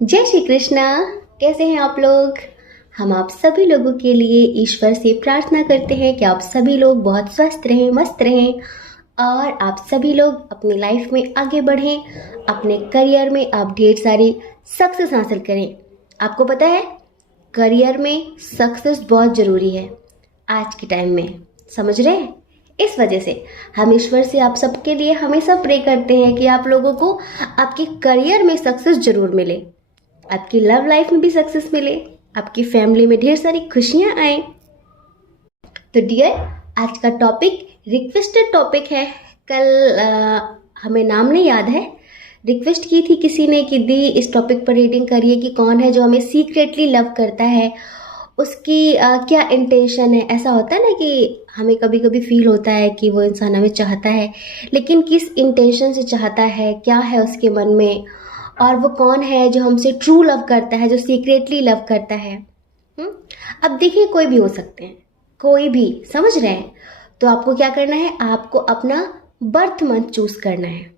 जय श्री कृष्णा। कैसे हैं आप लोग? हम आप सभी लोगों के लिए ईश्वर से प्रार्थना करते हैं कि आप सभी लोग बहुत स्वस्थ रहें, मस्त रहें और आप सभी लोग अपनी लाइफ में आगे बढ़ें। अपने करियर में आप ढेर सारी सक्सेस हासिल करें। आपको पता है, करियर में सक्सेस बहुत ज़रूरी है आज के टाइम में, समझ रहे हैं? इस वजह से हम ईश्वर से आप सबके लिए हमेशा प्रे करते हैं कि आप लोगों को आपके करियर में सक्सेस जरूर मिले, आपकी लव लाइफ में भी सक्सेस मिले, आपकी फैमिली में ढेर सारी खुशियां आए। तो डियर, आज का टॉपिक रिक्वेस्टेड टॉपिक है। कल हमें नाम नहीं याद है, रिक्वेस्ट की थी किसी ने कि दी इस टॉपिक पर रीडिंग करिए कि कौन है जो हमें सीक्रेटली लव करता है, उसकी क्या इंटेंशन है। ऐसा होता है ना कि हमें कभी कभी फील होता है कि वो इंसान हमें चाहता है, लेकिन किस इंटेंशन से चाहता है, क्या है उसके मन में, और वो कौन है जो हमसे ट्रू लव करता है, जो सीक्रेटली लव करता है। अब देखिए, कोई भी हो सकते हैं, कोई भी, समझ रहे हैं? तो आपको क्या करना है, आपको अपना बर्थ मंथ चूज करना है।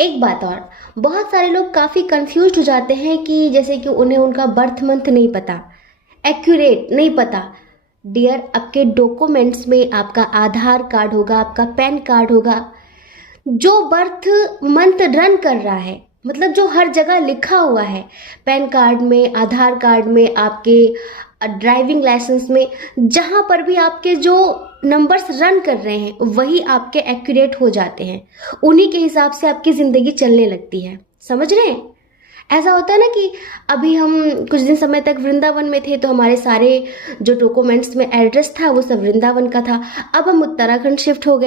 एक बात और, बहुत सारे लोग काफ़ी कंफ्यूज हो जाते हैं कि जैसे कि उन्हें उनका बर्थ मंथ नहीं पता, एक्यूरेट नहीं पता। डियर, आपके डॉक्यूमेंट्स में आपका आधार कार्ड होगा, आपका पैन कार्ड होगा, जो बर्थ मंथ रन कर रहा है, मतलब जो हर जगह लिखा हुआ है, पैन कार्ड में, आधार कार्ड में, आपके ड्राइविंग लाइसेंस में, जहाँ पर भी आपके जो नंबर्स रन कर रहे हैं वही आपके एक्यूरेट हो जाते हैं। उन्हीं के हिसाब से आपकी ज़िंदगी चलने लगती है, समझ रहे हैं? ऐसा होता है ना कि अभी हम कुछ दिन समय तक वृंदावन में थे तो हमारे सारे जो डॉक्यूमेंट्स में एड्रेस था वो सब वृंदावन का था। अब हम उत्तराखंड शिफ्ट हो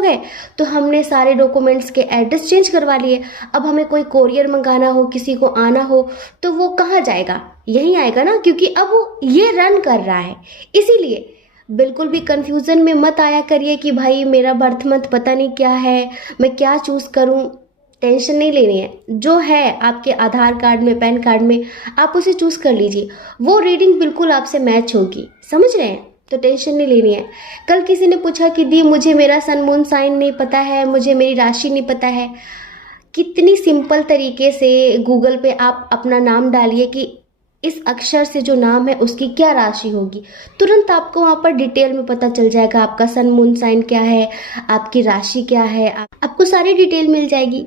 गए, तो हमने सारे डॉक्यूमेंट्स के एड्रेस चेंज करवा लिए। अब हमें कोई कोरियर मंगाना हो, किसी को आना हो, तो वो कहाँ जाएगा? यहीं आएगा ना, क्योंकि अब वो ये रन कर रहा है। इसीलिए बिल्कुल भी कंफ्यूजन में मत आया करिए कि भाई मेरा बर्थ मंथ पता नहीं क्या है, मैं क्या चूज करूं। टेंशन नहीं लेनी है, जो है आपके आधार कार्ड में, पैन कार्ड में, आप उसे चूज कर लीजिए। वो रीडिंग बिल्कुल आपसे मैच होगी, समझ रहे हैं? तो टेंशन नहीं लेनी है। कल किसी ने पूछा कि दी मुझे मेरा सन मून साइन नहीं पता है, मुझे मेरी राशि नहीं पता है। कितनी सिंपल तरीके से गूगल पे आप अपना नाम डालिए कि इस अक्षर से जो नाम है उसकी क्या राशि होगी, तुरंत आपको वहाँ पर डिटेल में पता चल जाएगा आपका सन मून साइन क्या है, आपकी राशि क्या है, आपको सारी डिटेल मिल जाएगी।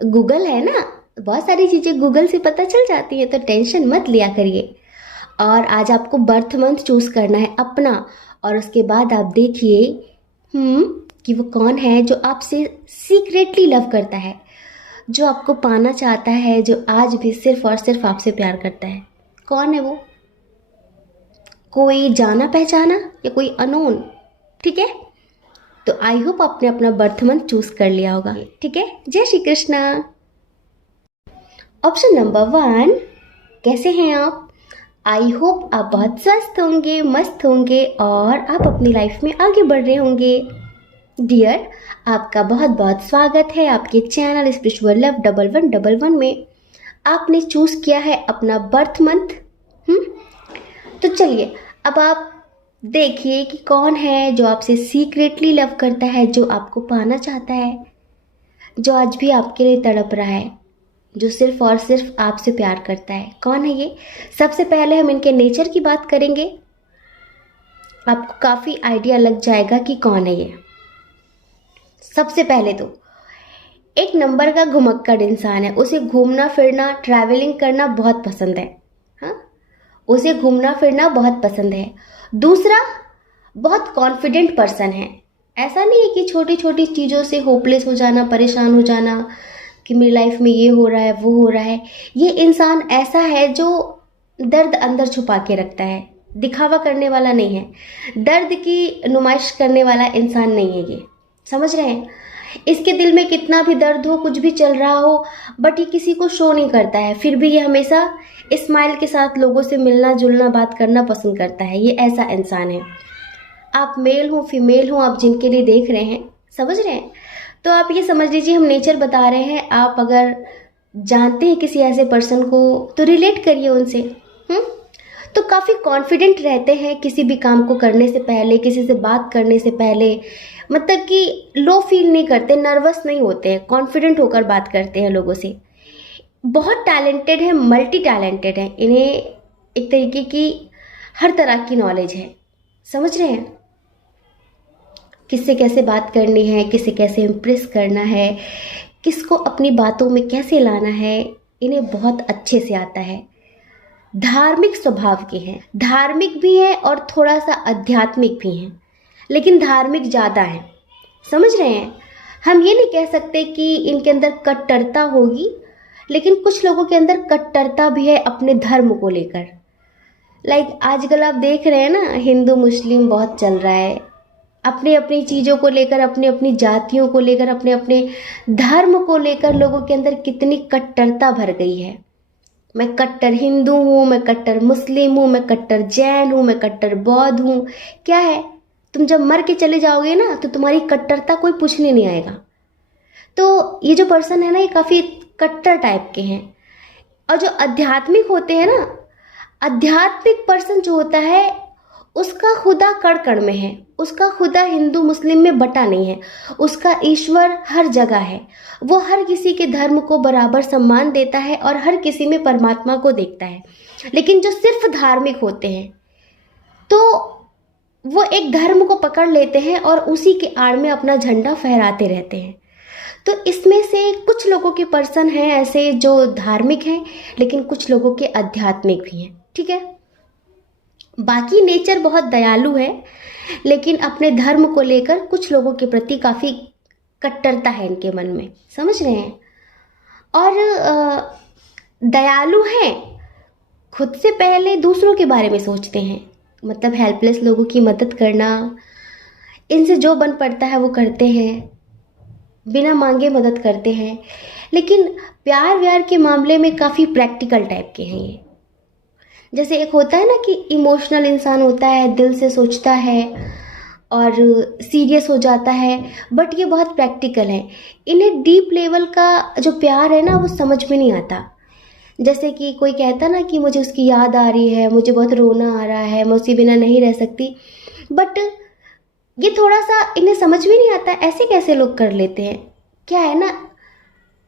गूगल है ना, बहुत सारी चीज़ें गूगल से पता चल जाती है, तो टेंशन मत लिया करिए। और आज आपको बर्थ मंथ चूज करना है अपना, और उसके बाद आप देखिए कि वो कौन है जो आपसे सीक्रेटली लव करता है, जो आपको पाना चाहता है, जो आज भी सिर्फ और सिर्फ आपसे प्यार करता है। कौन है वो? कोई जाना पहचाना या कोई अनोन? ठीक है, तो आई होप आपने अपना बर्थ मंथ चूज कर लिया होगा। ठीक है, जय श्री कृष्णा। ऑप्शन नंबर 1, कैसे हैं आप? आई होप आप बहुत स्वस्थ होंगे, मस्त होंगे और आप अपनी लाइफ में आगे बढ़ रहे होंगे। डियर, आपका बहुत बहुत स्वागत है आपके चैनल स्पिरिचुअल लव 1111 में। आपने चूज किया है अपना बर्थ मंथ। तो चलिए, अब आप देखिए कि कौन है जो आपसे सीक्रेटली लव करता है, जो आपको पाना चाहता है, जो आज भी आपके लिए तड़प रहा है, जो सिर्फ और सिर्फ आपसे प्यार करता है। कौन है ये? सबसे पहले हम इनके नेचर की बात करेंगे, आपको काफ़ी आइडिया लग जाएगा कि कौन है ये। सबसे पहले तो एक नंबर का घुमक्कड़ इंसान है, उसे घूमना फिरना, ट्रैवलिंग करना बहुत पसंद है। हाँ, उसे घूमना फिरना बहुत पसंद है। दूसरा, बहुत कॉन्फिडेंट पर्सन है। ऐसा नहीं है कि छोटी छोटी चीज़ों से होपलेस हो जाना, परेशान हो जाना कि मेरी लाइफ में ये हो रहा है, वो हो रहा है। ये इंसान ऐसा है जो दर्द अंदर छुपा के रखता है, दिखावा करने वाला नहीं है, दर्द की नुमाइश करने वाला इंसान नहीं है ये, समझ रहे हैं? इसके दिल में कितना भी दर्द हो, कुछ भी चल रहा हो, बट ये किसी को शो नहीं करता है। फिर भी ये हमेशा स्माइल के साथ लोगों से मिलना जुलना, बात करना पसंद करता है। ये ऐसा इंसान है। आप मेल हो फीमेल हो, आप जिनके लिए देख रहे हैं, समझ रहे हैं? तो आप ये समझ लीजिए, हम नेचर बता रहे हैं। आप अगर जानते हैं किसी ऐसे पर्सन को तो रिलेट करिए उनसे। तो काफ़ी कॉन्फिडेंट रहते हैं किसी भी काम को करने से पहले, किसी से बात करने से पहले, मतलब कि लो फील नहीं करते, नर्वस नहीं होते हैं, कॉन्फिडेंट होकर बात करते हैं लोगों से। बहुत टैलेंटेड है, मल्टी टैलेंटेड है। इन्हें एक तरीके की हर तरह की नॉलेज है, समझ रहे हैं? किससे कैसे बात करनी है, किससे कैसे इम्प्रेस करना है, किसको अपनी बातों में कैसे लाना है, इन्हें बहुत अच्छे से आता है। धार्मिक स्वभाव के हैं, धार्मिक भी है और थोड़ा सा आध्यात्मिक भी हैं, लेकिन धार्मिक ज़्यादा है, समझ रहे हैं? हम ये नहीं कह सकते कि इनके अंदर कट्टरता होगी, लेकिन कुछ लोगों के अंदर कट्टरता भी है अपने धर्म को लेकर। लाइक आजकल आप देख रहे हैं ना, हिंदू मुस्लिम बहुत चल रहा है। अपनी अपनी चीज़ों को लेकर, अपनी अपनी जातियों को लेकर, अपने अपने धर्म को लेकर लोगों के अंदर कितनी कट्टरता भर गई है। मैं कट्टर हिंदू हूँ, मैं कट्टर मुस्लिम हूँ, मैं कट्टर जैन हूँ, मैं कट्टर बौद्ध हूँ। क्या है, तुम जब मर के चले जाओगे ना तो तुम्हारी कट्टरता कोई पूछने नहीं आएगा। तो ये जो पर्सन है ना, ये काफ़ी कट्टर टाइप के हैं। और जो आध्यात्मिक होते हैं ना, आध्यात्मिक पर्सन जो होता है उसका खुदा कण कण में है, उसका खुदा हिंदू मुस्लिम में बटा नहीं है, उसका ईश्वर हर जगह है। वो हर किसी के धर्म को बराबर सम्मान देता है और हर किसी में परमात्मा को देखता है। लेकिन जो सिर्फ धार्मिक होते हैं तो वो एक धर्म को पकड़ लेते हैं और उसी के आड़ में अपना झंडा फहराते रहते हैं। तो इसमें से कुछ लोगों के पर्सन हैं ऐसे जो धार्मिक हैं, लेकिन कुछ लोगों के आध्यात्मिक भी हैं, ठीक है? बाकी नेचर बहुत दयालु है, लेकिन अपने धर्म को लेकर कुछ लोगों के प्रति काफ़ी कट्टरता है इनके मन में, समझ रहे हैं? और दयालु हैं, खुद से पहले दूसरों के बारे में सोचते हैं। मतलब हेल्पलेस लोगों की मदद करना, इनसे जो बन पड़ता है वो करते हैं, बिना मांगे मदद करते हैं। लेकिन प्यार व्यार के मामले में काफ़ी प्रैक्टिकल टाइप के हैं ये। जैसे एक होता है ना कि इमोशनल इंसान होता है, दिल से सोचता है और सीरियस हो जाता है, बट ये बहुत प्रैक्टिकल है। इन्हें डीप लेवल का जो प्यार है ना वो समझ में नहीं आता। जैसे कि कोई कहता ना कि मुझे उसकी याद आ रही है, मुझे बहुत रोना आ रहा है, मैं उसके बिना नहीं रह सकती, बट ये थोड़ा सा इन्हें समझ में नहीं आता ऐसे कैसे लोग कर लेते हैं। क्या है ना,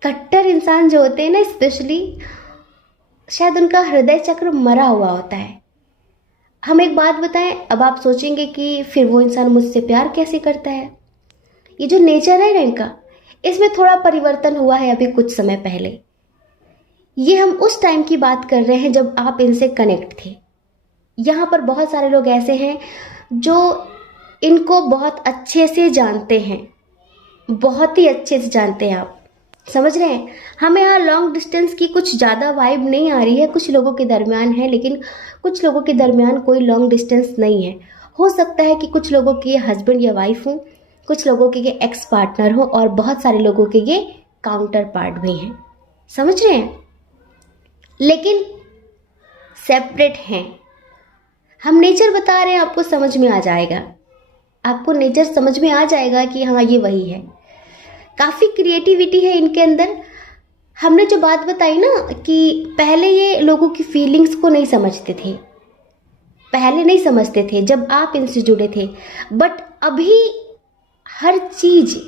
कट्टर इंसान जो होते हैं ना, स्पेशली शायद उनका हृदय चक्र मरा हुआ होता है। हम एक बात बताएं, अब आप सोचेंगे कि फिर वो इंसान मुझसे प्यार कैसे करता है। ये जो नेचर है ना इनका, इसमें थोड़ा परिवर्तन हुआ है अभी कुछ समय पहले। ये हम उस टाइम की बात कर रहे हैं जब आप इनसे कनेक्ट थे। यहाँ पर बहुत सारे लोग ऐसे हैं जो इनको बहुत अच्छे से जानते हैं, बहुत ही अच्छे से जानते हैं, आप समझ रहे हैं? हमें यहाँ लॉन्ग डिस्टेंस की कुछ ज़्यादा वाइब नहीं आ रही है, कुछ लोगों के दरमियान है, लेकिन कुछ लोगों के दरमियान कोई लॉन्ग डिस्टेंस नहीं है। हो सकता है कि कुछ लोगों के हस्बैंड या वाइफ हों, कुछ लोगों के ये एक्स पार्टनर हो, और बहुत सारे लोगों के ये काउंटर पार्ट भी हैं, समझ रहे हैं? लेकिन सेपरेट हैं। हम नेचर बता रहे हैं, आपको समझ में आ जाएगा, आपको नेचर समझ में आ जाएगा कि हाँ ये वही है। काफ़ी क्रिएटिविटी है इनके अंदर। हमने जो बात बताई ना कि पहले ये लोगों की फीलिंग्स को नहीं समझते थे, पहले नहीं समझते थे जब आप इनसे जुड़े थे, बट अभी हर चीज़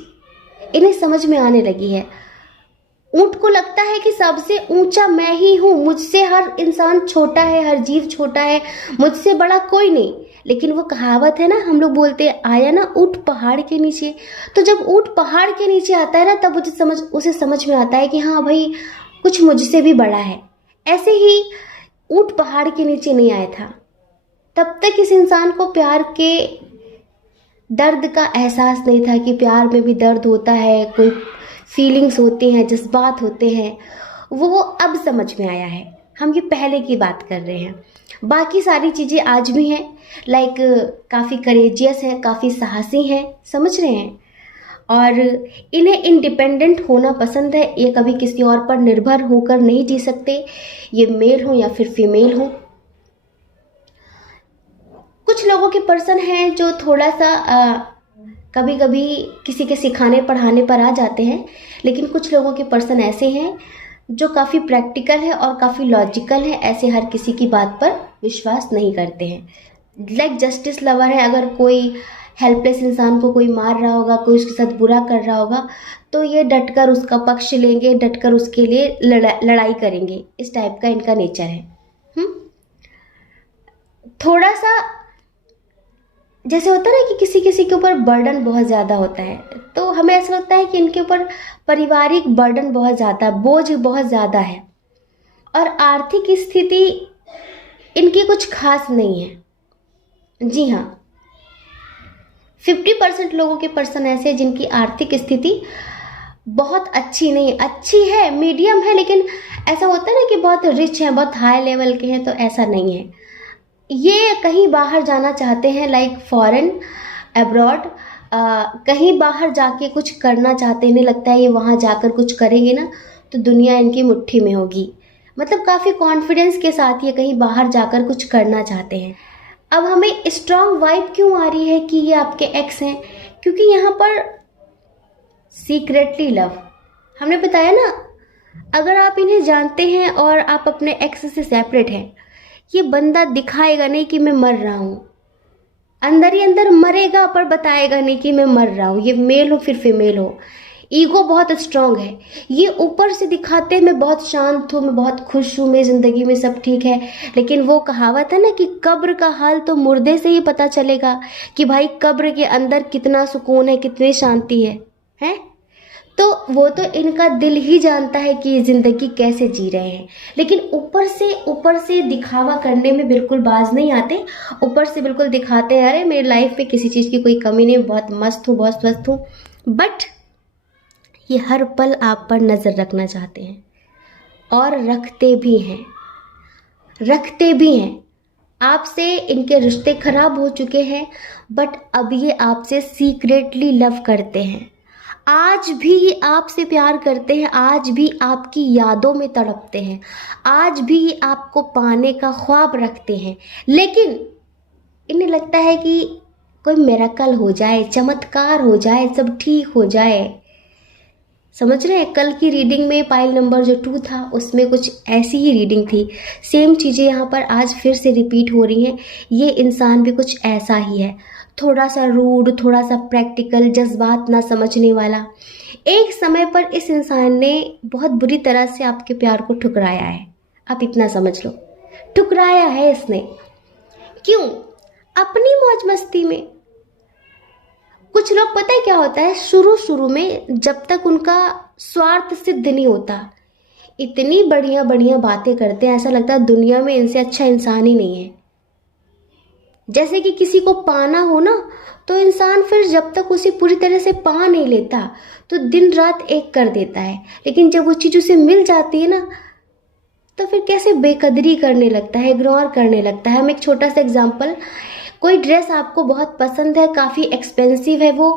इन्हें समझ में आने लगी है। ऊंट को लगता है कि सबसे ऊंचा मैं ही हूँ, मुझसे हर इंसान छोटा है, हर जीव छोटा है, मुझसे बड़ा कोई नहीं। लेकिन वो कहावत है ना, हम लोग बोलते हैं आया ना ऊंट पहाड़ के नीचे। तो जब ऊंट पहाड़ के नीचे आता है ना, तब उसे समझ में आता है कि हाँ भाई कुछ मुझसे भी बड़ा है। ऐसे ही ऊंट पहाड़ के नीचे नहीं आया था, तब तक इस इंसान को प्यार के दर्द का एहसास नहीं था कि प्यार में भी दर्द होता है, कोई फीलिंग्स होते हैं, जज्बात होते हैं। वो अब समझ में आया है। हम ये पहले की बात कर रहे हैं। बाकी सारी चीज़ें आज भी हैं, लाइक काफ़ी करेजियस हैं, काफ़ी साहसी हैं, समझ रहे हैं? और इन्हें इंडिपेंडेंट होना पसंद है। ये कभी किसी और पर निर्भर होकर नहीं जी सकते, ये मेल हो या फिर फीमेल हो। कुछ लोगों के पर्सन हैं जो थोड़ा सा कभी कभी किसी के सिखाने पढ़ाने पर आ जाते हैं, लेकिन कुछ लोगों के पर्सन ऐसे हैं जो काफ़ी प्रैक्टिकल है और काफ़ी लॉजिकल है। ऐसे हर किसी की बात पर विश्वास नहीं करते हैं। लाइक जस्टिस लवर है। अगर कोई हेल्पलेस इंसान को कोई मार रहा होगा, कोई उसके साथ बुरा कर रहा होगा, तो ये डटकर उसका पक्ष लेंगे, डटकर उसके लिए लड़ाई करेंगे। इस टाइप का इनका नेचर है। थोड़ा सा जैसे होता है ना कि किसी किसी के ऊपर बर्डन बहुत ज़्यादा होता है, तो हमें ऐसा लगता है कि इनके ऊपर पारिवारिक बर्डन बहुत ज़्यादा, बोझ बहुत ज़्यादा है, और आर्थिक स्थिति इनकी कुछ खास नहीं है। जी हाँ, 50% लोगों के पर्सन ऐसे हैं जिनकी आर्थिक स्थिति बहुत अच्छी नहीं, अच्छी है, मीडियम है, लेकिन ऐसा होता है ना कि बहुत रिच हैं, बहुत हाई लेवल के हैं, तो ऐसा नहीं है। ये कहीं बाहर जाना चाहते हैं, लाइक फॉरेन, अब्रॉड, कहीं बाहर जाके कुछ करना चाहते हैं। इन्हें लगता है ये वहाँ जाकर कुछ करेंगे ना तो दुनिया इनकी मुट्ठी में होगी, मतलब काफ़ी कॉन्फिडेंस के साथ ये कहीं बाहर जाकर कुछ करना चाहते हैं। अब हमें स्ट्रॉन्ग वाइब क्यों आ रही है कि ये आपके एक्स हैं? क्योंकि यहाँ पर सीक्रेटली लव, हमने बताया ना, अगर आप इन्हें जानते हैं और आप अपने एक्स से सेपरेट हैं, ये बंदा दिखाएगा नहीं कि मैं मर रहा हूँ, अंदर ही अंदर मरेगा, पर बताएगा नहीं कि मैं मर रहा हूँ। ये मेल हो फिर फीमेल हो, ईगो बहुत स्ट्रांग है। ये ऊपर से दिखाते हैं मैं बहुत शांत हूँ, मैं बहुत खुश हूँ, मेरी ज़िंदगी में सब ठीक है, लेकिन वो कहावत है ना कि कब्र का हाल तो मुर्दे से ही पता चलेगा कि भाई कब्र के अंदर कितना सुकून है, कितनी शांति है? तो वो तो इनका दिल ही जानता है कि ज़िंदगी कैसे जी रहे हैं, लेकिन ऊपर से दिखावा करने में बिल्कुल बाज नहीं आते। ऊपर से बिल्कुल दिखाते हैं अरे मेरी लाइफ में किसी चीज़ की कोई कमी नहीं, बहुत मस्त हूँ, बहुत स्वस्थ हूँ, बट ये हर पल आप पर नज़र रखना चाहते हैं, और रखते भी हैं। आपसे इनके रिश्ते खराब हो चुके हैं, बट अब ये आपसे सीक्रेटली लव करते हैं, आज भी आपसे प्यार करते हैं, आज भी आपकी यादों में तड़पते हैं, आज भी आपको पाने का ख्वाब रखते हैं, लेकिन इन्हें लगता है कि कोई मिरेकल हो जाए, चमत्कार हो जाए, सब ठीक हो जाए। समझ रहे हैं? कल की रीडिंग में पाइल नंबर जो 2 था उसमें कुछ ऐसी ही रीडिंग थी, सेम चीज़ें यहाँ पर आज फिर से रिपीट हो रही हैं। ये इंसान भी कुछ ऐसा ही है, थोड़ा सा रूड, थोड़ा सा प्रैक्टिकल, जज्बात ना समझने वाला। एक समय पर इस इंसान ने बहुत बुरी तरह से आपके प्यार को ठुकराया है, आप इतना समझ लो, ठुकराया है इसने। क्यों? अपनी मौज मस्ती में। कुछ लोग, पता है क्या होता है, शुरू में जब तक उनका स्वार्थ सिद्ध नहीं होता, इतनी बढ़िया बढ़िया बातें करते हैं, ऐसा लगता है दुनिया में इनसे अच्छा इंसान ही नहीं है। जैसे कि किसी को पाना हो ना, तो इंसान फिर जब तक उसे पूरी तरह से पा नहीं लेता तो दिन रात एक कर देता है, लेकिन जब वो चीज़ उसे मिल जाती है ना तो फिर कैसे बेकदरी करने लगता है, इग्नोर करने लगता है। हम एक छोटा सा एग्जांपल, कोई ड्रेस आपको बहुत पसंद है, काफ़ी एक्सपेंसिव है, वो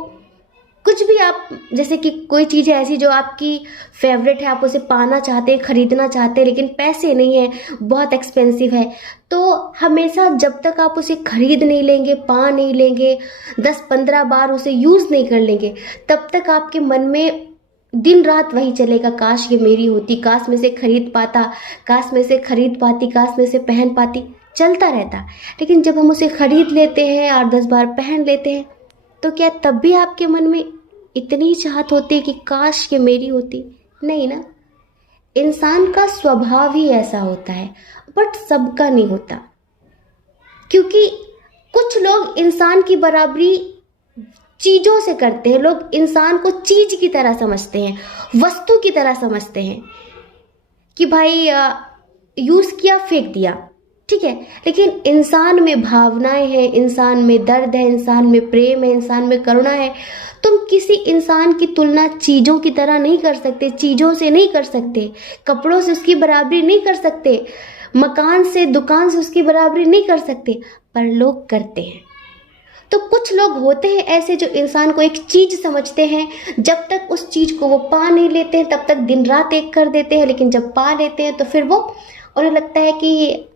कुछ भी आप, जैसे कि कोई चीज़ है ऐसी जो आपकी फेवरेट है, आप उसे पाना चाहते हैं, ख़रीदना चाहते हैं, लेकिन पैसे नहीं है, बहुत एक्सपेंसिव है, तो हमेशा जब तक आप उसे ख़रीद नहीं लेंगे, पा नहीं लेंगे, 10-15 बार उसे यूज़ नहीं कर लेंगे, तब तक आपके मन में दिन रात वही चलेगा, काश ये मेरी होती, काश मैं इसे खरीद पाता, काश मैं इसे खरीद पाती, काश मैं इसे पहन पाती, चलता रहता। लेकिन जब हम उसे खरीद लेते हैं और 10 बार पहन लेते हैं, तो क्या तब भी आपके मन में इतनी चाहत होती है कि काश ये मेरी होती? नहीं ना। इंसान का स्वभाव ही ऐसा होता है, बट सबका नहीं होता, क्योंकि कुछ लोग इंसान की बराबरी चीज़ों से करते हैं। लोग इंसान को चीज़ की तरह समझते हैं, वस्तु की तरह समझते हैं कि भाई यूज़ किया, फेंक दिया, ठीक है, लेकिन इंसान में भावनाएं हैं, इंसान में दर्द है, इंसान में प्रेम है, इंसान में करुणा है। तुम किसी इंसान की तुलना चीज़ों की तरह नहीं कर सकते, चीज़ों से नहीं कर सकते, कपड़ों से उसकी बराबरी नहीं कर सकते, मकान से, दुकान से उसकी बराबरी नहीं कर सकते, पर लोग करते हैं। तो कुछ लोग होते हैं ऐसे जो इंसान को एक चीज़ समझते हैं, जब तक उस चीज़ को वो पा नहीं लेते हैं तब तक दिन रात एक कर देते हैं, लेकिन जब पा लेते हैं तो फिर वो, उन्हें लगता है कि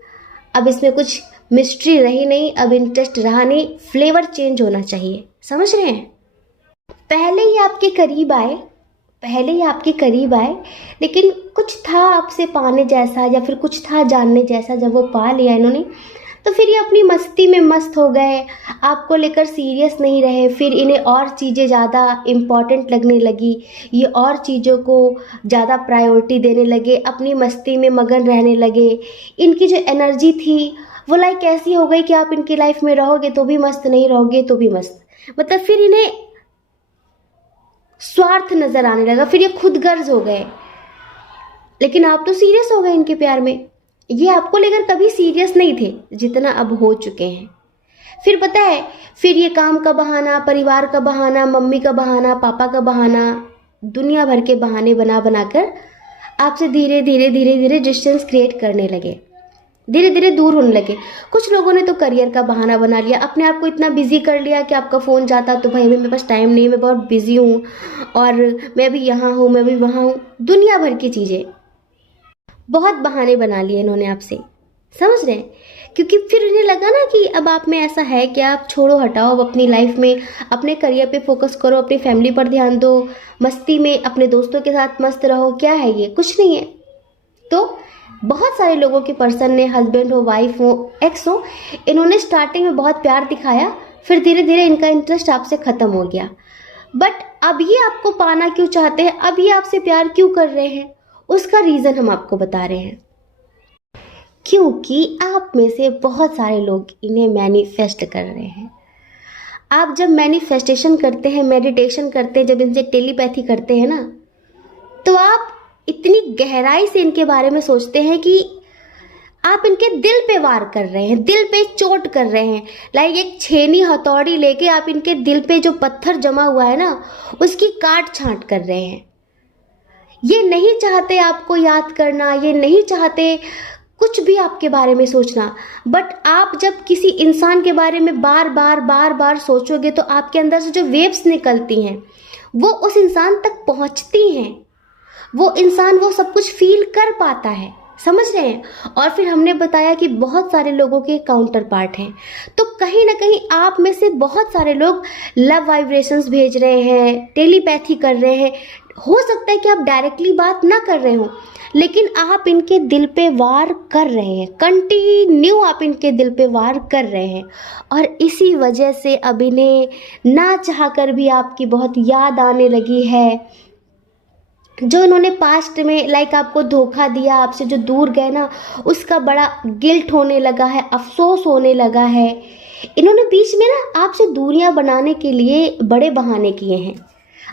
अब इसमें कुछ मिस्ट्री रही नहीं, अब इंटरेस्ट रहा नहीं, फ्लेवर चेंज होना चाहिए। समझ रहे हैं? पहले ही आपके करीब आए, लेकिन कुछ था आपसे पाने जैसा या फिर कुछ था जानने जैसा, जब वो पा लिया इन्होंने, तो फिर ये अपनी मस्ती में मस्त हो गए, आपको लेकर सीरियस नहीं रहे, फिर इन्हें और चीज़ें ज़्यादा इम्पॉर्टेंट लगने लगी, ये और चीज़ों को ज़्यादा प्रायोरिटी देने लगे, अपनी मस्ती में मगन रहने लगे। इनकी जो एनर्जी थी वो लाइक ऐसी हो गई कि आप इनकी लाइफ में रहोगे तो भी मस्त, नहीं रहोगे तो भी मस्त। मतलब फिर इन्हें स्वार्थ नजर आने लगा, फिर ये खुद गर्ज हो गए। लेकिन आप तो सीरियस हो गए इनके प्यार में, ये आपको लेकर कभी सीरियस नहीं थे जितना अब हो चुके हैं। फिर पता है, फिर ये काम का बहाना, परिवार का बहाना, मम्मी का बहाना, पापा का बहाना, दुनिया भर के बहाने बना बनाकर आपसे धीरे धीरे धीरे धीरे डिस्टेंस क्रिएट करने लगे, धीरे धीरे दूर होने लगे। कुछ लोगों ने तो करियर का बहाना बना लिया, अपने आप को इतना बिजी कर लिया कि आपका फ़ोन जाता तो भाई अभी मेरे पास टाइम नहीं, मैं बहुत बिजी हूँ और मैं अभी यहाँ हूँ, मैं अभी वहाँ हूँ, दुनिया भर की चीज़ें, बहुत बहाने बना लिए इन्होंने आपसे, समझ रहे हैं? क्योंकि फिर इन्हें लगा ना कि अब आप में ऐसा है कि आप छोड़ो हटाओ, अब अपनी लाइफ में अपने करियर पे फोकस करो, अपनी फैमिली पर ध्यान दो, मस्ती में अपने दोस्तों के साथ मस्त रहो। क्या है ये? कुछ नहीं है। तो बहुत सारे लोगों के पर्सन ने, हस्बैंड हो, वाइफ हो, एक्स हो, इन्होंने स्टार्टिंग में बहुत प्यार दिखाया, फिर धीरे धीरे इनका इंटरेस्ट आपसे ख़त्म हो गया। बट अब ये आपको पाना क्यों चाहते हैं, अब ये आपसे प्यार क्यों कर रहे हैं, उसका रीज़न हम आपको बता रहे हैं। क्योंकि आप में से बहुत सारे लोग इन्हें मैनिफेस्ट कर रहे हैं। आप जब मैनिफेस्टेशन करते हैं, मेडिटेशन करते हैं, जब इनसे टेलीपैथी करते हैं ना, तो आप इतनी गहराई से इनके बारे में सोचते हैं कि आप इनके दिल पे वार कर रहे हैं, दिल पे चोट कर रहे हैं। लाइक एक छेनी हथौड़ी लेके आप इनके दिल पे जो पत्थर जमा हुआ है ना, उसकी काट छांट कर रहे हैं। ये नहीं चाहते आपको याद करना, ये नहीं चाहते कुछ भी आपके बारे में सोचना। बट आप जब किसी इंसान के बारे में बार बार बार बार सोचोगे तो आपके अंदर से जो वेव्स निकलती हैं वो उस इंसान तक पहुंचती हैं, वो इंसान वो सब कुछ फील कर पाता है, समझ रहे हैं? और फिर हमने बताया कि बहुत सारे लोगों के काउंटर पार्ट हैं, तो कहीं ना कहीं आप में से बहुत सारे लोग लव वाइब्रेशंस भेज रहे हैं, टेलीपैथी कर रहे हैं। हो सकता है कि आप डायरेक्टली बात ना कर रहे हो, लेकिन आप इनके दिल पे वार कर रहे हैं, कंटिन्यू आप इनके दिल पे वार कर रहे हैं। और इसी वजह से अब इन्हें ना चाह कर भी आपकी बहुत याद आने लगी है। जो इन्होंने पास्ट में लाइक आपको धोखा दिया, आपसे जो दूर गए ना, उसका बड़ा गिल्ट होने लगा है, अफसोस होने लगा है। इन्होंने बीच में ना आपसे दूरियां बनाने के लिए बड़े बहाने किए हैं।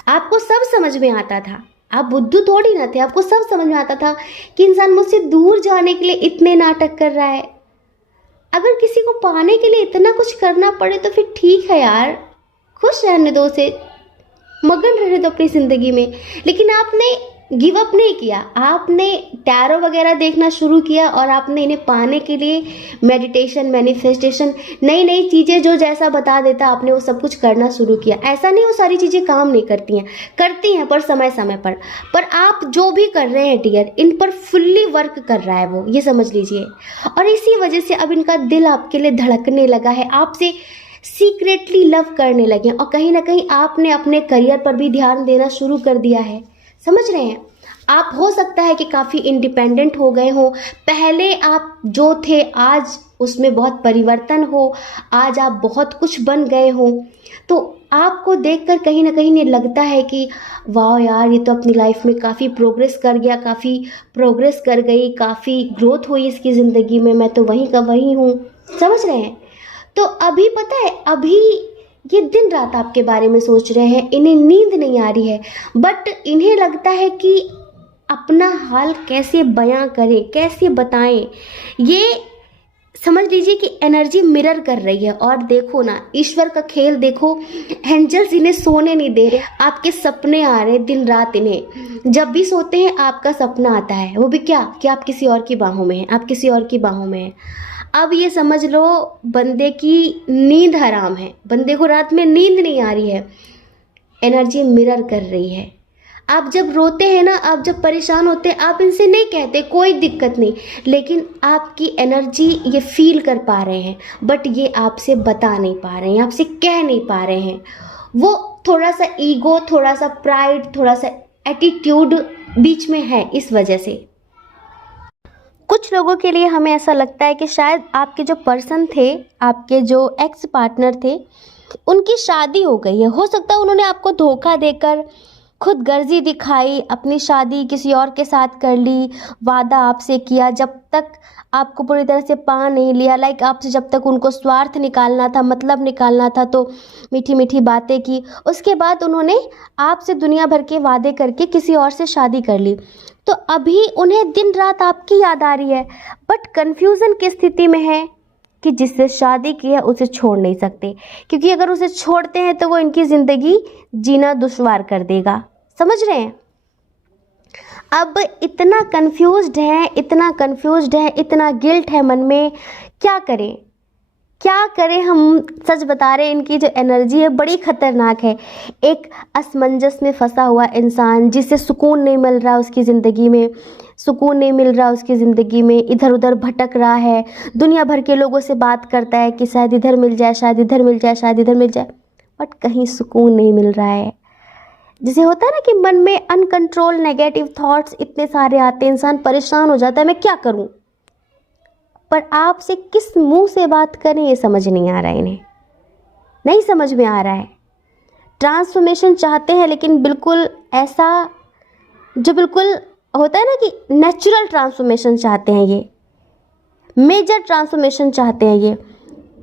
आपको सब समझ में आता था, आप बुद्धू थोड़ी ना थे, आपको सब समझ में आता था कि इंसान मुझसे दूर जाने के लिए इतने नाटक कर रहा है। अगर किसी को पाने के लिए इतना कुछ करना पड़े तो फिर ठीक है यार, खुश रहने दो उसे, मगन रहने दो अपनी ज़िंदगी में। लेकिन आपने गिव अप नहीं किया, आपने टैरो वगैरह देखना शुरू किया और आपने इन्हें पाने के लिए मेडिटेशन, मैनिफेस्टेशन, नई नई चीज़ें जो जैसा बता देता आपने वो सब कुछ करना शुरू किया। ऐसा नहीं वो सारी चीज़ें काम नहीं करती हैं, करती हैं पर समय समय पर आप जो भी कर रहे हैं डियर, इन पर फुल्ली वर्क कर रहा है वो, ये समझ लीजिए। और इसी वजह से अब इनका दिल आपके लिए धड़कने लगा है, आपसे सीक्रेटली लव करने लगे। और कहीं ना कहीं आपने अपने करियर पर भी ध्यान देना शुरू कर दिया है, समझ रहे हैं? आप हो सकता है कि काफ़ी इंडिपेंडेंट हो गए हो, पहले आप जो थे आज उसमें बहुत परिवर्तन हो, आज आप बहुत कुछ बन गए हो। तो आपको देखकर कहीं ना कहीं ये लगता है कि वाह यार, ये तो अपनी लाइफ में काफ़ी प्रोग्रेस कर गया, काफ़ी प्रोग्रेस कर गई, काफ़ी ग्रोथ हुई इसकी ज़िंदगी में, मैं तो वहीं का वहीं हूँ, समझ रहे हैं? तो अभी पता है, अभी ये दिन रात आपके बारे में सोच रहे हैं, इन्हें नींद नहीं आ रही है, बट इन्हें लगता है कि अपना हाल कैसे बयां करें, कैसे बताएं। ये समझ लीजिए कि एनर्जी मिरर कर रही है। और देखो ना, ईश्वर का खेल देखो, एंजल्स इन्हें सोने नहीं दे रहे, आपके सपने आ रहे दिन रात इन्हें। जब भी सोते हैं आपका सपना आता है, वो भी क्या कि आप किसी और की बाहों में हैं, आप किसी और की बाहों में हैं। अब ये समझ लो बंदे की नींद हराम है, बंदे को रात में नींद नहीं आ रही है, एनर्जी मिरर कर रही है। आप जब रोते हैं ना, आप जब परेशान होते हैं, आप इनसे नहीं कहते कोई दिक्कत नहीं, लेकिन आपकी एनर्जी ये फील कर पा रहे हैं, बट ये आपसे बता नहीं पा रहे हैं, आपसे कह नहीं पा रहे हैं। वो थोड़ा सा ईगो, थोड़ा सा प्राइड, थोड़ा सा एटीट्यूड बीच में है, इस वजह से कुछ लोगों के लिए हमें ऐसा लगता है कि शायद आपके जो पर्सन थे, आपके जो एक्स पार्टनर थे, उनकी शादी हो गई है। हो सकता है उन्होंने आपको धोखा देकर खुद गर्जी दिखाई, अपनी शादी किसी और के साथ कर ली, वादा आपसे किया, जब तक आपको पूरी तरह से पा नहीं लिया, लाइक आपसे जब तक उनको स्वार्थ निकालना था, मतलब निकालना था, तो मीठी मीठी बातें की। उसके बाद उन्होंने आपसे दुनिया भर के वादे करके किसी और से शादी कर ली। तो अभी उन्हें दिन रात आपकी याद आ रही है, बट कन्फ्यूज़न की स्थिति में है कि जिससे शादी की है उसे छोड़ नहीं सकते, क्योंकि अगर उसे छोड़ते हैं तो वो इनकी ज़िंदगी जीना दुश्वार कर देगा। समझ रहे हैं? अब इतना कंफ्यूज्ड है, इतना कंफ्यूज्ड है, इतना गिल्ट है मन में, क्या करें क्या करें। हम सच बता रहे हैं, इनकी जो एनर्जी है बड़ी खतरनाक है। एक असमंजस में फंसा हुआ इंसान, जिसे सुकून नहीं मिल रहा उसकी ज़िंदगी में, सुकून नहीं मिल रहा उसकी ज़िंदगी में, इधर उधर भटक रहा है, दुनिया भर के लोगों से बात करता है कि शायद इधर मिल जाए, शायद इधर मिल जाए, शायद इधर मिल जाए, बट कहीं सुकून नहीं मिल रहा है। जैसे होता है ना कि मन में अनकंट्रोल नेगेटिव थॉट्स इतने सारे आते हैं, इंसान परेशान हो जाता है, मैं क्या करूं, पर आपसे किस मुंह से बात करें ये समझ नहीं आ रहा है, इन्हें नहीं समझ में आ रहा है। ट्रांसफॉर्मेशन चाहते हैं, लेकिन बिल्कुल ऐसा जो बिल्कुल होता है ना कि नेचुरल ट्रांसफॉर्मेशन चाहते हैं, ये मेजर ट्रांसफॉर्मेशन चाहते हैं ये,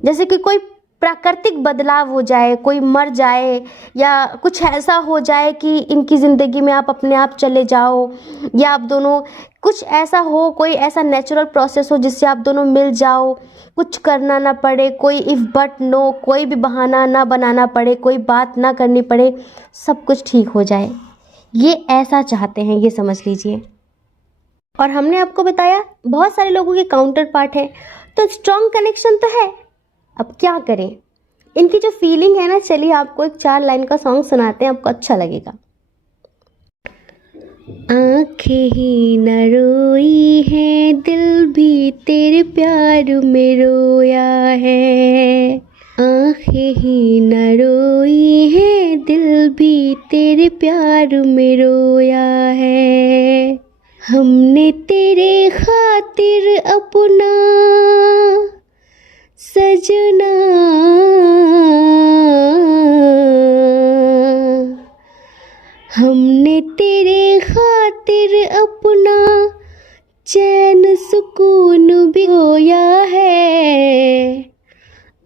जैसे कि कोई प्राकृतिक बदलाव हो जाए, कोई मर जाए, या कुछ ऐसा हो जाए कि इनकी ज़िंदगी में आप अपने आप चले जाओ, या आप दोनों कुछ ऐसा हो, कोई ऐसा नेचुरल प्रोसेस हो जिससे आप दोनों मिल जाओ, कुछ करना ना पड़े, कोई इफ़ बट नो, कोई भी बहाना ना बनाना पड़े, कोई बात ना करनी पड़े, सब कुछ ठीक हो जाए। ये ऐसा चाहते हैं, ये समझ लीजिए। और हमने आपको बताया बहुत सारे लोगों के काउंटर पार्ट है, तो स्ट्रॉन्ग कनेक्शन तो है। अब क्या करें, इनकी जो फीलिंग है ना, चलिए आपको एक 4 लाइन का सॉन्ग सुनाते हैं, आपको अच्छा लगेगा। आंखें ही न रोई है, दिल भी तेरे प्यार में रोया है। आंखें ही न रोई है, दिल भी तेरे प्यार में रोया है। हमने तेरे खातिर अपना सजना हमने तेरे खातिर अपना चैन सुकून भी खोया है।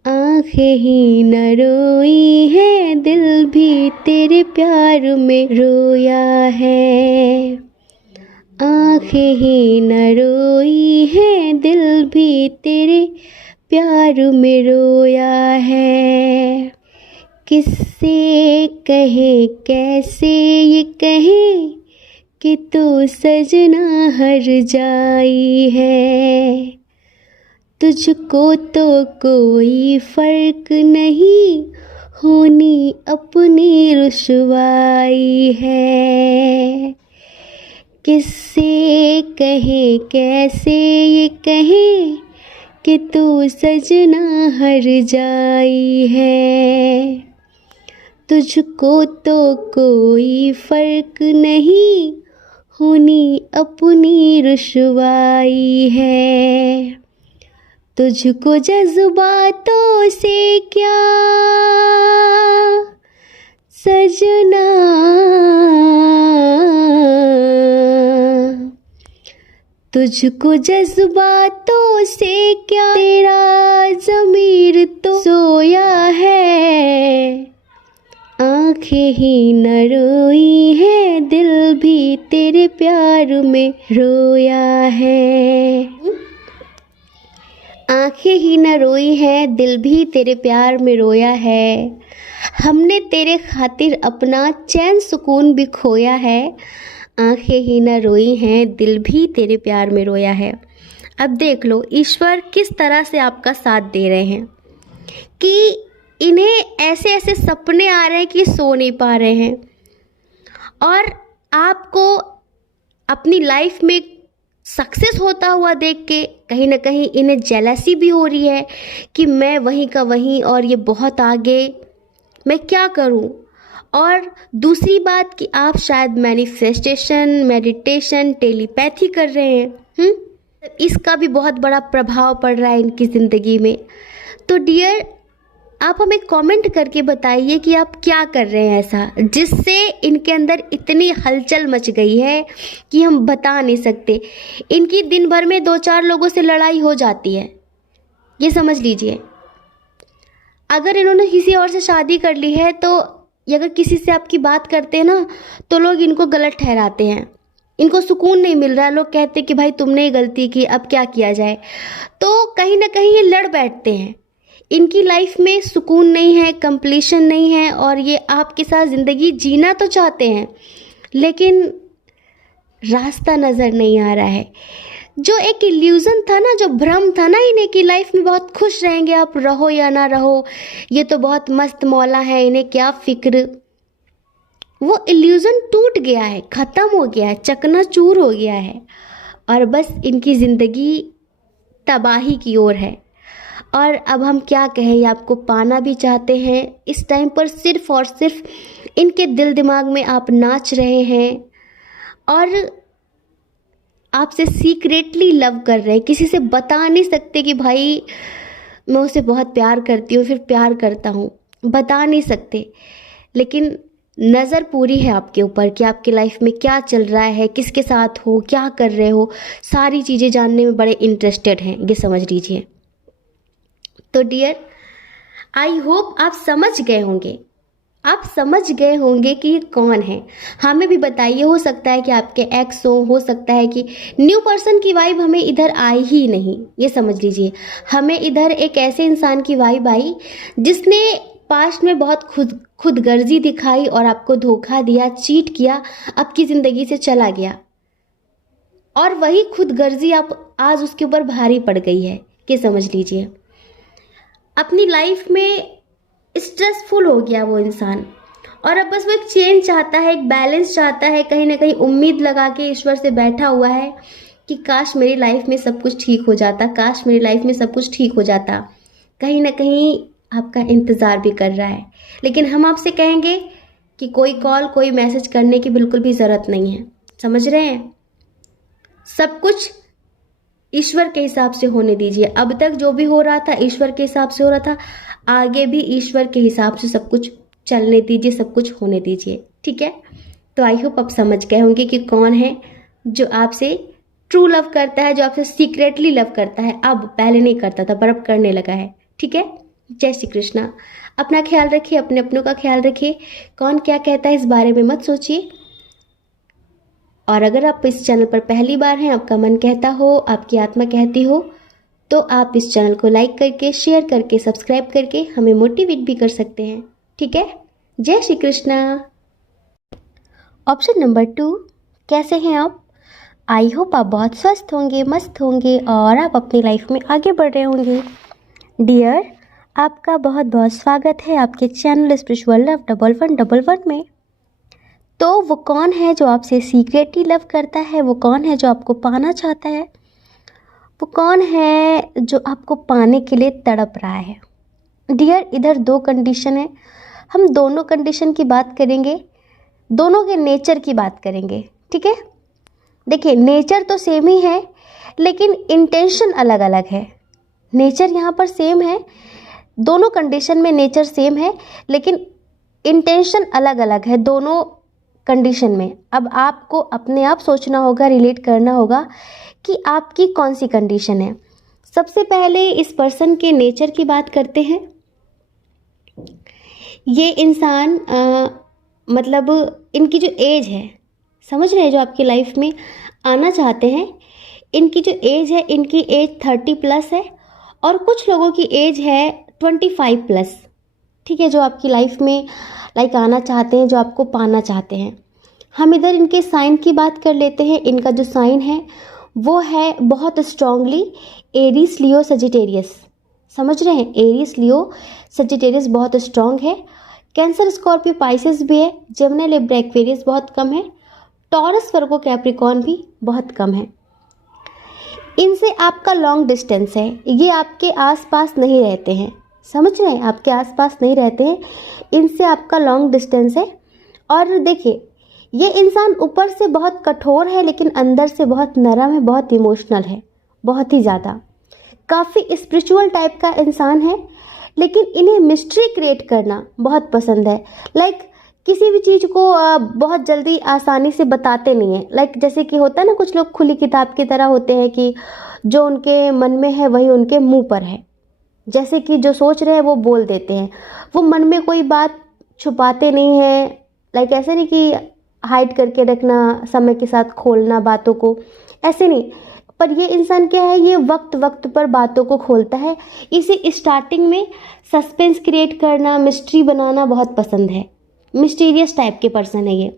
आंखें ही न रोई है, दिल भी तेरे प्यार में रोया है। आंखें ही न रोई है, दिल भी तेरे प्यार में रोया है। किससे कहे, कैसे ये कहे कि तू सजना हर जाई है। तुझको तो कोई फर्क नहीं, होनी अपनी रुसवाई है। किससे कहे, कैसे ये कहे कि तू सजना हर जाई है। तुझको तो कोई फर्क नहीं, होनी अपनी रुसवाई है। तुझको जज्बातों से क्या सजना, तुझको जज्बातों से क्या, तेरा ज़मीर तो सोया है। आंखें ही न रोई है, दिल भी तेरे प्यार में रोया है। आंखें ही न रोई है, दिल भी तेरे प्यार में रोया है। हमने तेरे खातिर अपना चैन सुकून भी खोया है। आंखें ही न रोई हैं, दिल भी तेरे प्यार में रोया है। अब देख लो ईश्वर किस तरह से आपका साथ दे रहे हैं कि इन्हें ऐसे ऐसे सपने आ रहे हैं कि सो नहीं पा रहे हैं, और आपको अपनी लाइफ में सक्सेस होता हुआ देख के कहीं ना कहीं इन्हें जेलसी भी हो रही है कि मैं वहीं का वहीं और ये बहुत आगे, मैं क्या करूं। और दूसरी बात कि आप शायद मैनिफेस्टेशन, मेडिटेशन, टेलीपैथी कर रहे हैं। इसका भी बहुत बड़ा प्रभाव पड़ रहा है इनकी ज़िंदगी में। तो डियर, आप हमें कमेंट करके बताइए कि आप क्या कर रहे हैं ऐसा जिससे इनके अंदर इतनी हलचल मच गई है कि हम बता नहीं सकते। इनकी दिन भर में 2-4 लोगों से लड़ाई हो जाती है, ये समझ लीजिए। अगर इन्होंने किसी और से शादी कर ली है तो अगर किसी से आपकी बात करते हैं ना तो लोग इनको गलत ठहराते हैं, इनको सुकून नहीं मिल रहा है। लोग कहते हैं कि भाई तुमने ही गलती की, अब क्या किया जाए। तो कहीं ना कहीं ये लड़ बैठते हैं। इनकी लाइफ में सुकून नहीं है, कंप्लीशन नहीं है, और ये आपके साथ ज़िंदगी जीना तो चाहते हैं लेकिन रास्ता नज़र नहीं आ रहा है। जो एक इल्यूज़न था ना, जो भ्रम था ना इन्हें कि लाइफ में बहुत खुश रहेंगे, आप रहो या ना रहो, ये तो बहुत मस्त मौला है, इन्हें क्या फ़िक्र, वो इल्यूज़न टूट गया है, ख़त्म हो गया है, चकनाचूर हो गया है, और बस इनकी ज़िंदगी तबाही की ओर है। और अब हम क्या कहें, ये आपको पाना भी चाहते हैं। इस टाइम पर सिर्फ़ और सिर्फ इनके दिल दिमाग में आप नाच रहे हैं और आपसे सीक्रेटली लव कर रहे हैं। किसी से बता नहीं सकते कि भाई मैं उसे बहुत प्यार करती हूँ, फिर प्यार करता हूँ, बता नहीं सकते। लेकिन नज़र पूरी है आपके ऊपर कि आपकी लाइफ में क्या चल रहा है, किसके साथ हो, क्या कर रहे हो, सारी चीज़ें जानने में बड़े इंटरेस्टेड हैं, ये समझ लीजिए। तो डियर, आई होप आप समझ गए होंगे, आप समझ गए होंगे कि ये कौन है। हमें भी बताइए, हो सकता है कि आपके एक्स हो सकता है कि न्यू पर्सन की वाइब हमें इधर आई ही नहीं, ये समझ लीजिए। हमें इधर एक ऐसे इंसान की वाइब आई जिसने पास्ट में बहुत खुदगर्जी दिखाई और आपको धोखा दिया, चीट किया, आपकी ज़िंदगी से चला गया, और वही खुदगर्जी आप आज उसके ऊपर भारी पड़ गई है, ये समझ लीजिए। अपनी लाइफ में स्ट्रेसफुल हो गया वो इंसान, और अब बस वो एक चेंज चाहता है, एक बैलेंस चाहता है। कहीं ना कहीं उम्मीद लगा के ईश्वर से बैठा हुआ है कि काश मेरी लाइफ में सब कुछ ठीक हो जाता, काश मेरी लाइफ में सब कुछ ठीक हो जाता। कहीं ना कहीं आपका इंतज़ार भी कर रहा है, लेकिन हम आपसे कहेंगे कि कोई कॉल, कोई मैसेज करने की बिल्कुल भी ज़रूरत नहीं है। समझ रहे हैं? सब कुछ ईश्वर के हिसाब से होने दीजिए। अब तक जो भी हो रहा था ईश्वर के हिसाब से हो रहा था, आगे भी ईश्वर के हिसाब से सब कुछ चलने दीजिए, सब कुछ होने दीजिए, ठीक है? तो आई होप आप समझ गए होंगे कि कौन है जो आपसे ट्रू लव करता है, जो आपसे सीक्रेटली लव करता है। अब पहले नहीं करता था पर अब करने लगा है, ठीक है? जय श्री कृष्णा। अपना ख्याल रखिए, अपने अपनों का ख्याल रखिए। कौन क्या कहता है इस बारे में मत सोचिए। और अगर आप इस चैनल पर पहली बार हैं, आपका मन कहता हो, आपकी आत्मा कहती हो, तो आप इस चैनल को लाइक करके, शेयर करके, सब्सक्राइब करके हमें मोटिवेट भी कर सकते हैं, ठीक है? जय श्री कृष्णा। ऑप्शन नंबर 2, कैसे हैं आप? आई होप आप बहुत स्वस्थ होंगे, मस्त होंगे और आप अपनी लाइफ में आगे बढ़ रहे होंगे। डियर, आपका बहुत बहुत स्वागत है आपके चैनल स्पिरिचुअल लव 1111 में। तो वो कौन है जो आपसे सीक्रेटली लव करता है? वो कौन है जो आपको पाना चाहता है? वो कौन है जो आपको पाने के लिए तड़प रहा है? डियर, इधर 2 कंडीशन है, हम दोनों कंडीशन की बात करेंगे, दोनों के नेचर की बात करेंगे, ठीक है? देखिए, नेचर तो सेम ही है लेकिन इंटेंशन अलग अलग है। नेचर यहाँ पर सेम है, दोनों कंडीशन में नेचर सेम है लेकिन इंटेंशन अलग अलग है दोनों कंडीशन में। अब आपको अपने आप सोचना होगा, रिलेट करना होगा कि आपकी कौन सी कंडीशन है। सबसे पहले इस पर्सन के नेचर की बात करते हैं। ये इंसान मतलब इनकी जो एज है, समझ रहे हैं, जो आपकी लाइफ में आना चाहते हैं, इनकी जो एज है, इनकी एज 30+ है और कुछ लोगों की एज है 25+, ठीक है? जो आपकी लाइफ में आना चाहते हैं, जो आपको पाना चाहते हैं। हम इधर इनके साइन की बात कर लेते हैं। इनका जो साइन है वो है बहुत स्ट्रांगली एरीज, लियो, सजिटेरियस। समझ रहे हैं? एरीज, लियो, सजिटेरियस बहुत स्ट्रांग है। कैंसर, स्कॉर्पियो, पाइसेस भी है। जेमिनी, लिब्रा, एक्वेरियस बहुत कम है। टॉरस, वर्गो, कैप्रिकॉर्न भी बहुत कम है। इनसे आपका लॉन्ग डिस्टेंस है, ये आपके आसपास नहीं रहते हैं। समझ रहे हैं? आपके आसपास नहीं रहते हैं, इनसे आपका लॉन्ग डिस्टेंस है। और देखिए, ये इंसान ऊपर से बहुत कठोर है लेकिन अंदर से बहुत नरम है, बहुत इमोशनल है, बहुत ही ज़्यादा। काफ़ी स्पिरिचुअल टाइप का इंसान है, लेकिन इन्हें मिस्ट्री क्रिएट करना बहुत पसंद है। लाइक किसी भी चीज़ को बहुत जल्दी आसानी से बताते नहीं हैं। लाइक जैसे कि होता है ना, कुछ लोग खुली किताब की तरह होते हैं कि जो उनके मन में है वही उनके मुंह पर है। जैसे कि जो सोच रहे हैं वो बोल देते हैं, वो मन में कोई बात छुपाते नहीं हैं। लाइक ऐसे नहीं कि हाइड करके रखना, समय के साथ खोलना बातों को, ऐसे नहीं। पर ये इंसान क्या है, ये वक्त वक्त पर बातों को खोलता है। इसे स्टार्टिंग में सस्पेंस क्रिएट करना, मिस्ट्री बनाना बहुत पसंद है। मिस्टीरियस टाइप के पर्सन है ये।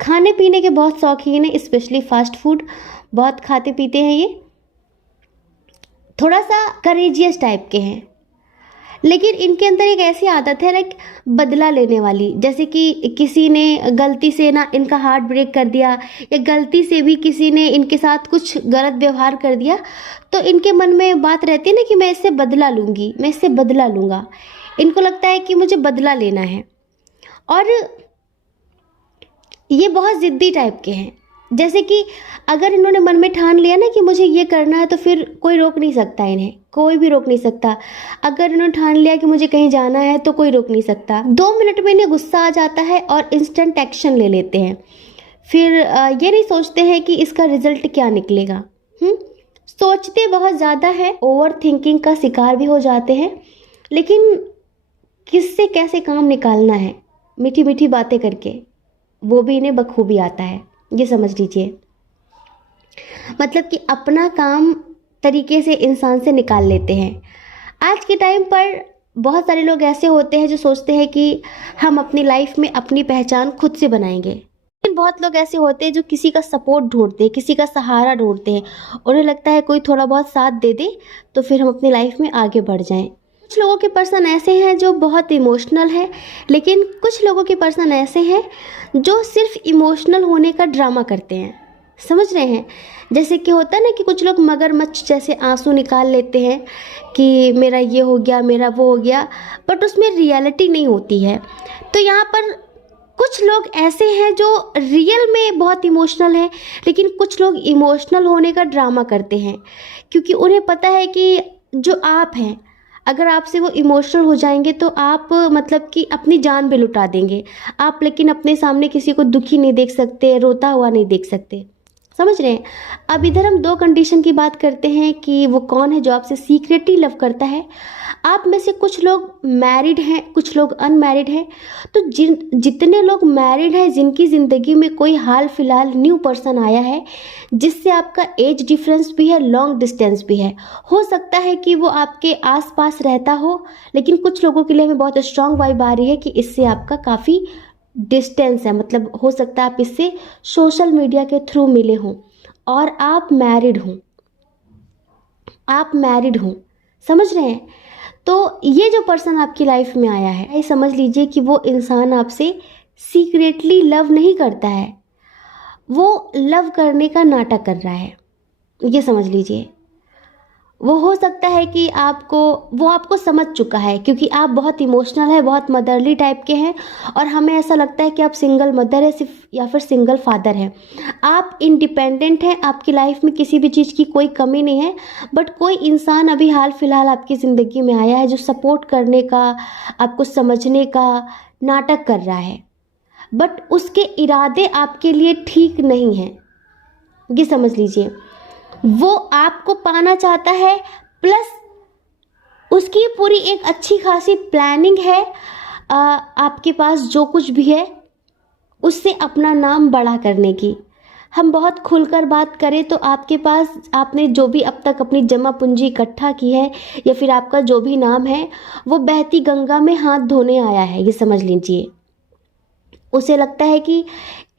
खाने पीने के बहुत शौकीन है, स्पेशली फास्ट फूड बहुत खाते पीते हैं ये। थोड़ा सा करेजियस टाइप के हैं, लेकिन इनके अंदर एक ऐसी आदत है लाइक बदला लेने वाली। जैसे कि किसी ने गलती से ना इनका हार्ट ब्रेक कर दिया, या गलती से भी किसी ने इनके साथ कुछ गलत व्यवहार कर दिया, तो इनके मन में बात रहती है ना कि मैं इससे बदला लूँगी, मैं इससे बदला लूँगा। इनको लगता है कि मुझे बदला लेना है। और ये बहुत ज़िद्दी टाइप के हैं। जैसे कि अगर इन्होंने मन में ठान लिया ना कि मुझे ये करना है, तो फिर कोई रोक नहीं सकता इन्हें, कोई भी रोक नहीं सकता। अगर इन्होंने ठान लिया कि मुझे कहीं जाना है तो कोई रोक नहीं सकता। 2 मिनट में इन्हें गुस्सा आ जाता है और इंस्टेंट एक्शन ले लेते हैं। फिर ये नहीं सोचते हैं कि इसका रिजल्ट क्या निकलेगा। सोचते बहुत ज़्यादा है, ओवर थिंकिंग का शिकार भी हो जाते हैं। लेकिन किससे कैसे काम निकालना है, मीठी मीठी बातें करके, वो भी इन्हें बखूबी आता है। ये समझ लीजिए, मतलब कि अपना काम तरीके से इंसान से निकाल लेते हैं। आज के टाइम पर बहुत सारे लोग ऐसे होते हैं जो सोचते हैं कि हम अपनी लाइफ में अपनी पहचान खुद से बनाएंगे। लेकिन बहुत लोग ऐसे होते हैं जो किसी का सपोर्ट ढूंढते हैं, किसी का सहारा ढूंढते हैं। उन्हें लगता है कोई थोड़ा बहुत साथ दे दे तो फिर हम अपनी लाइफ में आगे बढ़ जाएं। कुछ लोगों के पर्सन ऐसे हैं जो बहुत इमोशनल हैं, लेकिन कुछ लोगों के पर्सन ऐसे हैं जो सिर्फ इमोशनल होने का ड्रामा करते हैं। समझ रहे हैं? जैसे कि होता है ना कि कुछ लोग मगरमच्छ जैसे आंसू निकाल लेते हैं कि मेरा ये हो गया, मेरा वो हो गया, बट उसमें रियलिटी नहीं होती है। तो यहाँ पर कुछ लोग ऐसे हैं जो रियल में बहुत इमोशनल हैं, लेकिन कुछ लोग इमोशनल होने का ड्रामा करते हैं, क्योंकि उन्हें पता है कि जो आप हैं, अगर आपसे वो इमोशनल हो जाएंगे तो आप मतलब कि अपनी जान भी लुटा देंगे आप, लेकिन अपने सामने किसी को दुखी नहीं देख सकते, रोता हुआ नहीं देख सकते। समझ रहे हैं? अब इधर हम 2 कंडीशन की बात करते हैं कि वो कौन है जो आपसे सीक्रेटली लव करता है। आप में से कुछ लोग मैरिड हैं, कुछ लोग अनमैरिड हैं। तो जितने लोग मैरिड हैं, जिनकी ज़िंदगी में कोई हाल फिलहाल न्यू पर्सन आया है जिससे आपका एज डिफरेंस भी है, लॉन्ग डिस्टेंस भी है, हो सकता है कि वो आपके आसपास रहता हो, लेकिन कुछ लोगों के लिए हमें बहुत स्ट्रांग वाइब आ रही है कि इससे आपका काफ़ी डिस्टेंस है। मतलब हो सकता है आप इससे सोशल मीडिया के थ्रू मिले हों और आप मैरिड हों, आप मैरिड हों। समझ रहे हैं? तो ये जो पर्सन आपकी लाइफ में आया है, ये समझ लीजिए कि वो इंसान आपसे सीक्रेटली लव नहीं करता है, वो लव करने का नाटक कर रहा है। ये समझ लीजिए। वो हो सकता है कि वो आपको समझ चुका है, क्योंकि आप बहुत इमोशनल है, बहुत मदरली टाइप के हैं, और हमें ऐसा लगता है कि आप सिंगल मदर है सिर्फ, या फिर सिंगल फादर हैं। आप इंडिपेंडेंट हैं, आपकी लाइफ में किसी भी चीज़ की कोई कमी नहीं है, बट कोई इंसान अभी हाल फिलहाल आपकी ज़िंदगी में आया है जो सपोर्ट करने का, आपको समझने का नाटक कर रहा है, बट उसके इरादे आपके लिए ठीक नहीं हैं। ये समझ लीजिए। वो आपको पाना चाहता है, प्लस उसकी पूरी एक अच्छी खासी प्लानिंग है आपके पास जो कुछ भी है उससे अपना नाम बड़ा करने की। हम बहुत खुलकर बात करें तो आपके पास आपने जो भी अब तक अपनी जमा पूंजी इकट्ठा की है, या फिर आपका जो भी नाम है, वो बहती गंगा में हाथ धोने आया है। ये समझ लीजिए। उसे लगता है कि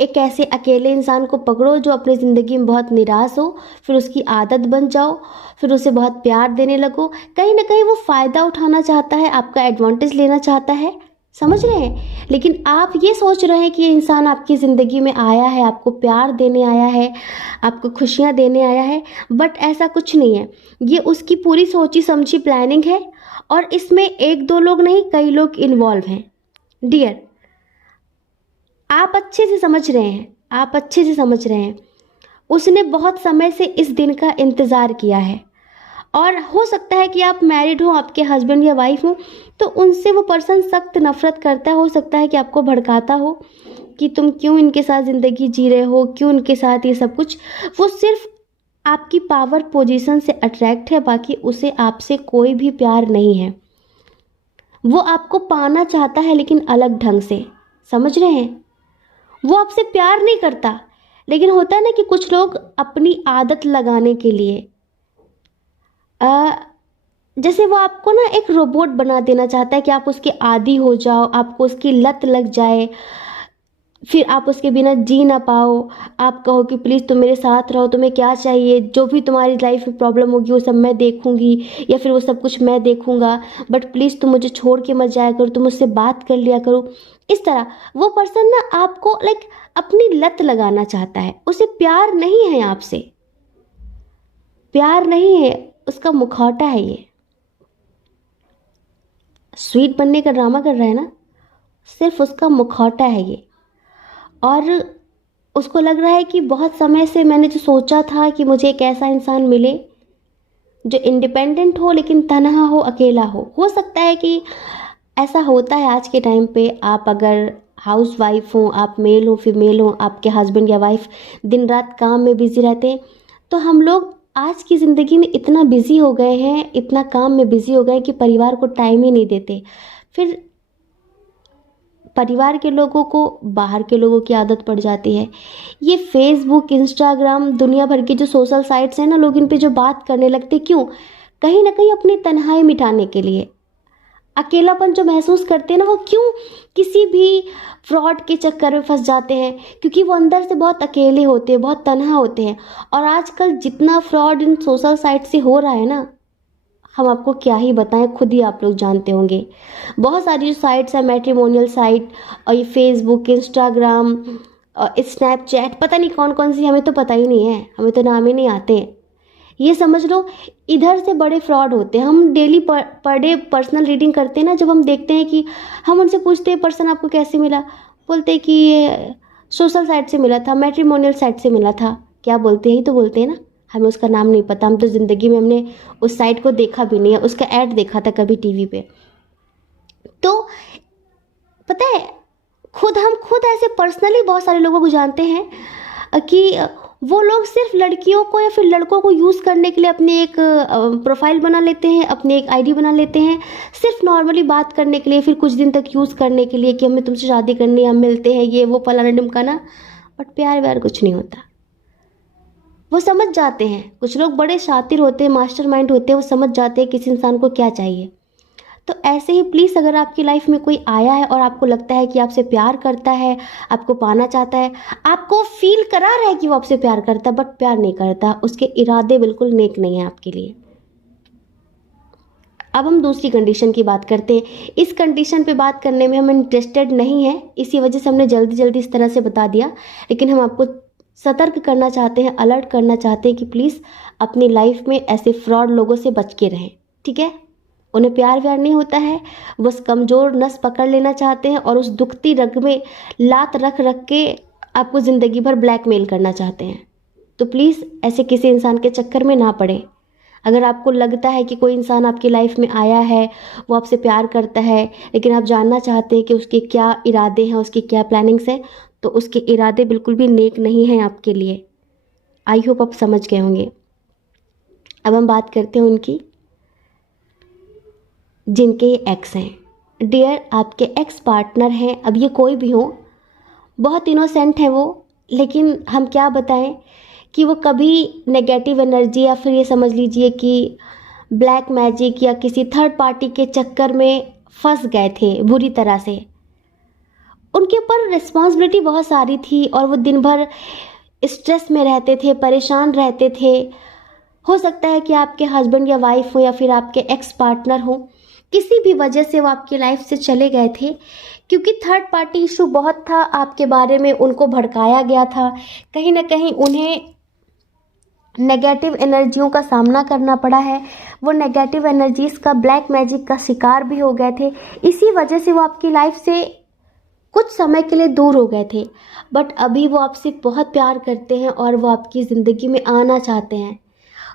एक ऐसे अकेले इंसान को पकड़ो जो अपनी ज़िंदगी में बहुत निराश हो, फिर उसकी आदत बन जाओ, फिर उसे बहुत प्यार देने लगो। कहीं ना कहीं वो फ़ायदा उठाना चाहता है, आपका एडवांटेज लेना चाहता है। समझ रहे हैं? लेकिन आप ये सोच रहे हैं कि ये इंसान आपकी ज़िंदगी में आया है, आपको प्यार देने आया है, आपको खुशियाँ देने आया है, बट ऐसा कुछ नहीं है। ये उसकी पूरी सोची समझी प्लानिंग है, और इसमें 1-2 लोग नहीं, कई लोग इन्वॉल्व हैं। डियर, आप अच्छे से समझ रहे हैं, आप अच्छे से समझ रहे हैं। उसने बहुत समय से इस दिन का इंतज़ार किया है, और हो सकता है कि आप मैरिड हो, आपके हस्बैंड या वाइफ हो, तो उनसे वो पर्सन सख्त नफरत करता है। हो सकता है कि आपको भड़काता हो कि तुम क्यों इनके साथ ज़िंदगी जी रहे हो, क्यों इनके साथ ये सब कुछ। वो सिर्फ आपकी पावर पोजीशन से अट्रैक्ट है, बाकी उसे आपसे कोई भी प्यार नहीं है। वो आपको पाना चाहता है लेकिन अलग ढंग से, समझ रहे हैं। वो आपसे प्यार नहीं करता, लेकिन होता है ना कि कुछ लोग अपनी आदत लगाने के लिए जैसे वो आपको ना एक रोबोट बना देना चाहता है कि आप उसके आदी हो जाओ, आपको उसकी लत लग जाए, फिर आप उसके बिना जी ना पाओ। आप कहो कि प्लीज़ तुम मेरे साथ रहो, तुम्हें क्या चाहिए, जो भी तुम्हारी लाइफ में प्रॉब्लम होगी वो सब मैं देखूंगी, या फिर वो सब कुछ मैं देखूंगा, बट प्लीज़ तुम मुझे छोड़ के मत जाया करो, तुम मुझसे बात कर लिया करो। इस तरह वो पर्सन ना आपको लाइक अपनी लत लगाना चाहता है। उसे प्यार नहीं है आपसे, प्यार नहीं है, उसका मुखौटा है ये। स्वीट बनने का ड्रामा कर रहा है ना, सिर्फ उसका मुखौटा है ये। और उसको लग रहा है कि बहुत समय से मैंने जो सोचा था कि मुझे एक ऐसा इंसान मिले जो इंडिपेंडेंट हो लेकिन तन्हा हो, अकेला हो सकता है कि ऐसा होता है आज के टाइम पे। आप अगर हाउस वाइफ हो, आप मेल हो फीमेल हो, आपके हस्बैंड या वाइफ दिन रात काम में बिजी रहते हैं, तो हम लोग आज की ज़िंदगी में इतना बिजी हो गए हैं, इतना काम में बिजी हो गए हैं कि परिवार को टाइम ही नहीं देते। फिर परिवार के लोगों को बाहर के लोगों की आदत पड़ जाती है। ये फेसबुक, इंस्टाग्राम, दुनिया भर की जो सोशल साइट्स हैं ना, लोग इन पे जो बात करने लगते, क्यों? कहीं ना कहीं अपनी तन्हाई मिटाने के लिए। अकेलापन जो महसूस करते हैं ना, वो क्यों किसी भी फ्रॉड के चक्कर में फंस जाते हैं, क्योंकि वो अंदर से बहुत अकेले होते हैं, बहुत तन्हा होते हैं। और आजकल जितना फ्रॉड इन सोशल साइट से हो रहा है ना, हम आपको क्या ही बताएं, खुद ही आप लोग जानते होंगे। बहुत सारी जो साइट्स हैं, मैट्रिमोनियल साइट, और ये फेसबुक, इंस्टाग्राम और स्नैपचैट, पता नहीं कौन कौन सी, हमें तो पता ही नहीं है, हमें तो नाम ही नहीं आते हैं। ये समझ लो, इधर से बड़े फ्रॉड होते हैं। हम daily per day personal reading करते हैं ना, जब हम देखते हैं कि हम उनसे पूछते हैं पर्सन आपको कैसे मिला, बोलते हैं कि ये सोशल साइट से मिला था, मैट्रिमोनियल साइट से मिला था। क्या बोलते हैं, ही तो बोलते हैं ना, हमें उसका नाम नहीं पता। हम तो ज़िंदगी में हमने उस साइट को देखा भी नहीं है, उसका ऐड देखा था कभी टीवी पे। तो पता है, हम खुद ऐसे पर्सनली बहुत सारे लोगों को जानते हैं कि वो लोग सिर्फ लड़कियों को या फिर लड़कों को यूज़ करने के लिए अपनी एक प्रोफाइल बना लेते हैं, अपनी एक आईडी बना लेते हैं, सिर्फ नॉर्मली बात करने के लिए, फिर कुछ दिन तक यूज़ करने के लिए कि हमें तुमसे शादी करनी है, हम मिलते हैं, ये वो फलाना ढिमकाना। बट प्यार व्यार कुछ नहीं होता। वो समझ जाते हैं, कुछ लोग बड़े शातिर होते हैं, मास्टरमाइंड होते हैं, वो समझ जाते हैं किसी इंसान को क्या चाहिए। तो ऐसे ही प्लीज़, अगर आपकी लाइफ में कोई आया है और आपको लगता है कि आपसे प्यार करता है, आपको पाना चाहता है, आपको फील करा रहा है कि वो आपसे प्यार करता है, बट प्यार नहीं करता, उसके इरादे बिल्कुल नेक नहीं है आपके लिए। अब हम दूसरी कंडीशन की बात करते हैं। इस कंडीशन पे बात करने में हम इंटरेस्टेड नहीं है, इसी वजह से हमने जल्दी जल्दी इस तरह से बता दिया। लेकिन हम आपको सतर्क करना चाहते हैं, अलर्ट करना चाहते हैं कि प्लीज़ अपनी लाइफ में ऐसे फ्रॉड लोगों से बच के रहें, ठीक है। उन्हें प्यार व्यार नहीं होता है, बस कमज़ोर नस पकड़ लेना चाहते हैं और उस दुखती रग में लात रख रख के आपको ज़िंदगी भर ब्लैकमेल करना चाहते हैं। तो प्लीज़ ऐसे किसी इंसान के चक्कर में ना पड़े। अगर आपको लगता है कि कोई इंसान आपकी लाइफ में आया है, वो आपसे प्यार करता है, लेकिन आप जानना चाहते हैं कि उसके क्या इरादे हैं, उसकी क्या प्लानिंग्स हैं, तो उसके इरादे बिल्कुल भी नेक नहीं हैं आपके लिए। आई होप आप समझ गए होंगे। अब हम बात करते हैं उनकी, जिनके एक्स हैं। डियर, आपके एक्स पार्टनर हैं, अब ये कोई भी हो, बहुत इनोसेंट है वो, लेकिन हम क्या बताएं कि वो कभी नेगेटिव एनर्जी या फिर ये समझ लीजिए कि ब्लैक मैजिक या किसी थर्ड पार्टी के चक्कर में फंस गए थे बुरी तरह से। उनके ऊपर रिस्पॉन्सिबिलिटी बहुत सारी थी और वो दिन भर स्ट्रेस में रहते थे, परेशान रहते थे। हो सकता है कि आपके हस्बैंड या वाइफ हो या फिर आपके एक्स पार्टनर हो, किसी भी वजह से वो आपकी लाइफ से चले गए थे, क्योंकि थर्ड पार्टी इशू बहुत था आपके बारे में, उनको भड़काया गया था, कहीं ना कहीं उन्हें नेगेटिव एनर्जियों का सामना करना पड़ा है, वो नेगेटिव एनर्जीज का, ब्लैक मैजिक का शिकार भी हो गए थे। इसी वजह से वो आपकी लाइफ से कुछ समय के लिए दूर हो गए थे। बट अभी वो आपसे बहुत प्यार करते हैं और वो आपकी ज़िंदगी में आना चाहते हैं।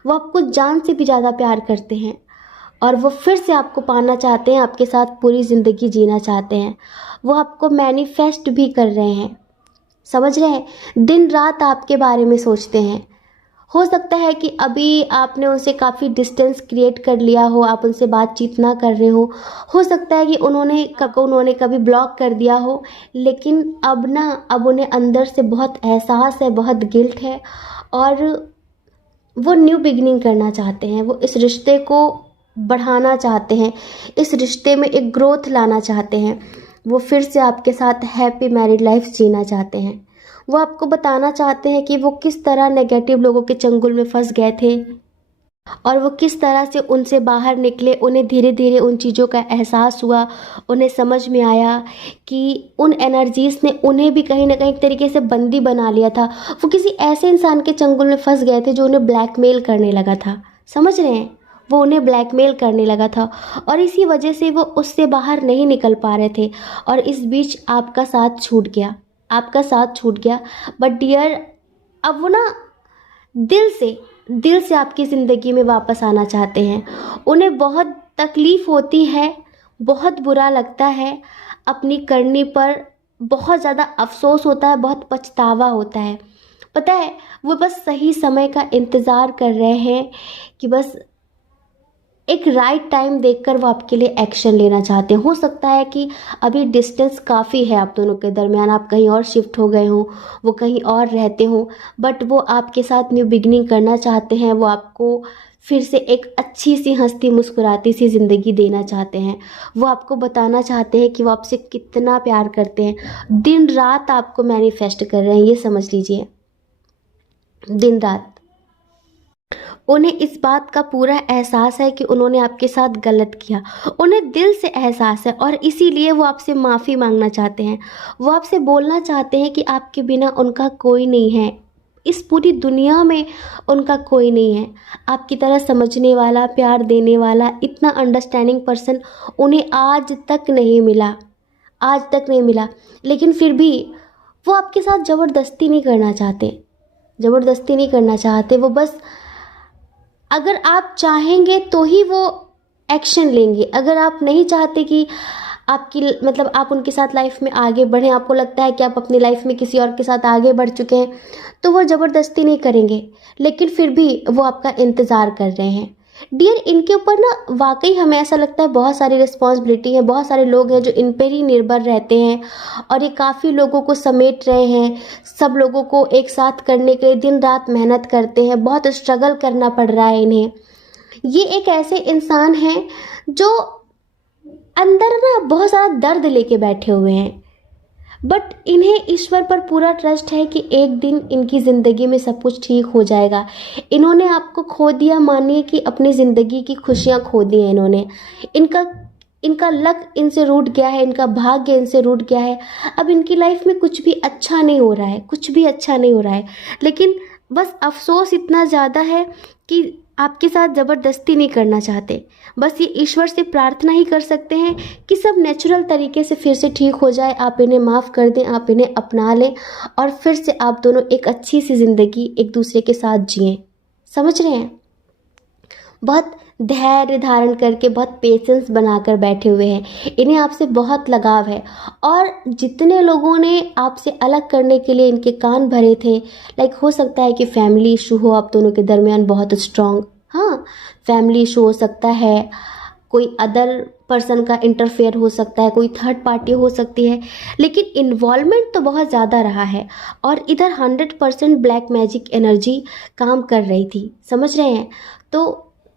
वो आपको जान से भी ज़्यादा प्यार करते हैं और वो फिर से आपको पाना चाहते हैं, आपके साथ पूरी ज़िंदगी जीना चाहते हैं। वो आपको मैनिफेस्ट भी कर रहे हैं, समझ रहे हैं? दिन रात आपके बारे में सोचते हैं। हो सकता है कि अभी आपने उनसे काफ़ी डिस्टेंस क्रिएट कर लिया हो, आप उनसे बातचीत ना कर रहे हो सकता है कि उन्होंने कभी ब्लॉक कर दिया हो, लेकिन अब उन्हें अंदर से बहुत एहसास है, बहुत गिल्ट है और वो न्यू बिगिनिंग करना चाहते हैं। वो इस रिश्ते को बढ़ाना चाहते हैं, इस रिश्ते में एक ग्रोथ लाना चाहते हैं। वो फिर से आपके साथ हैप्पी मैरिड लाइफ जीना चाहते हैं। वो आपको बताना चाहते हैं कि वो किस तरह नेगेटिव लोगों के चंगुल में फंस गए थे और वो किस तरह से उनसे बाहर निकले। उन्हें धीरे धीरे उन चीज़ों का एहसास हुआ, उन्हें समझ में आया कि उन एनर्जीज़ ने उन्हें भी कहीं ना कहीं एक तरीके से बंदी बना लिया था। वो किसी ऐसे इंसान के चंगुल में फंस गए थे जो उन्हें ब्लैकमेल करने लगा था, समझ रहे हैं? वो उन्हें ब्लैकमेल करने लगा था और इसी वजह से वो उससे बाहर नहीं निकल पा रहे थे और इस बीच आपका साथ छूट गया, आपका साथ छूट गया। बट डियर, अब वो ना दिल से आपकी ज़िंदगी में वापस आना चाहते हैं। उन्हें बहुत तकलीफ़ होती है, बहुत बुरा लगता है, अपनी करनी पर बहुत ज़्यादा अफ़सोस होता है, बहुत पछतावा होता है। पता है, वो बस सही समय का इंतज़ार कर रहे हैं कि बस एक राइट टाइम देखकर वो आपके लिए एक्शन लेना चाहते हैं। हो सकता है कि अभी डिस्टेंस काफ़ी है आप दोनों के दरमियान, आप कहीं और शिफ्ट हो गए हों, वो कहीं और रहते हों, बट वो आपके साथ न्यू बिगिनिंग करना चाहते हैं। वो आपको फिर से एक अच्छी सी हंसती मुस्कुराती सी ज़िंदगी देना चाहते हैं। वो आपको बताना चाहते हैं कि वो आपसे कितना प्यार करते हैं। दिन रात आपको मैनिफेस्ट कर रहे हैं, ये समझ लीजिए, दिन रात। उन्हें इस बात का पूरा एहसास है कि उन्होंने आपके साथ गलत किया, उन्हें दिल से एहसास है और इसीलिए वो आपसे माफ़ी मांगना चाहते हैं। वो आपसे बोलना चाहते हैं कि आपके बिना उनका कोई नहीं है, इस पूरी दुनिया में उनका कोई नहीं है। आपकी तरह समझने वाला, प्यार देने वाला, इतना अंडरस्टैंडिंग पर्सन उन्हें आज तक नहीं मिला, आज तक नहीं मिला। लेकिन फिर भी वो आपके साथ ज़बरदस्ती नहीं करना चाहते, ज़बरदस्ती नहीं करना चाहते। वो बस अगर आप चाहेंगे तो ही वो एक्शन लेंगे। अगर आप नहीं चाहते कि आपकी मतलब आप उनके साथ लाइफ में आगे बढ़ें, आपको लगता है कि आप अपनी लाइफ में किसी और के साथ आगे बढ़ चुके हैं, तो वो ज़बरदस्ती नहीं करेंगे। लेकिन फिर भी वो आपका इंतज़ार कर रहे हैं। डियर, इनके ऊपर ना वाकई हमें ऐसा लगता है बहुत सारी रिस्पॉन्सिबिलिटी है, बहुत सारे लोग हैं जो इन पर ही निर्भर रहते हैं और ये काफ़ी लोगों को समेट रहे हैं। सब लोगों को एक साथ करने के लिए दिन रात मेहनत करते हैं, बहुत स्ट्रगल करना पड़ रहा है इन्हें। ये एक ऐसे इंसान हैं जो अंदर ना बहुत सारा दर्द लेके बैठे हुए हैं, बट इन्हें ईश्वर पर पूरा ट्रस्ट है कि एक दिन इनकी ज़िंदगी में सब कुछ ठीक हो जाएगा। इन्होंने आपको खो दिया, मानिए कि अपनी ज़िंदगी की खुशियाँ खो दी हैं इन्होंने। इनका इनका लक इनसे रूठ गया है, इनका भाग्य इनसे रूठ गया है। अब इनकी लाइफ में कुछ भी अच्छा नहीं हो रहा है, कुछ भी अच्छा नहीं हो रहा है। लेकिन बस अफसोस इतना ज़्यादा है कि आपके साथ ज़बरदस्ती नहीं करना चाहते। बस ये ईश्वर से प्रार्थना ही कर सकते हैं कि सब नेचुरल तरीके से फिर से ठीक हो जाए, आप इन्हें माफ़ कर दें, आप इन्हें अपना लें और फिर से आप दोनों एक अच्छी सी ज़िंदगी एक दूसरे के साथ जिएं। समझ रहे हैं? बहुत धैर्य धारण करके, बहुत पेशेंस बनाकर बैठे हुए हैं। इन्हें आपसे बहुत लगाव है और जितने लोगों ने आपसे अलग करने के लिए इनके कान भरे थे, लाइक हो सकता है कि फैमिली इशू हो आप दोनों के दरमियान बहुत स्ट्रॉन्ग, हाँ, फैमिली इशू हो सकता है, कोई अदर पर्सन का इंटरफेयर हो सकता है, कोई थर्ड पार्टी हो सकती है, लेकिन इन्वॉल्वमेंट तो बहुत ज़्यादा रहा है और इधर 100% ब्लैक मैजिक एनर्जी काम कर रही थी। समझ रहे हैं? तो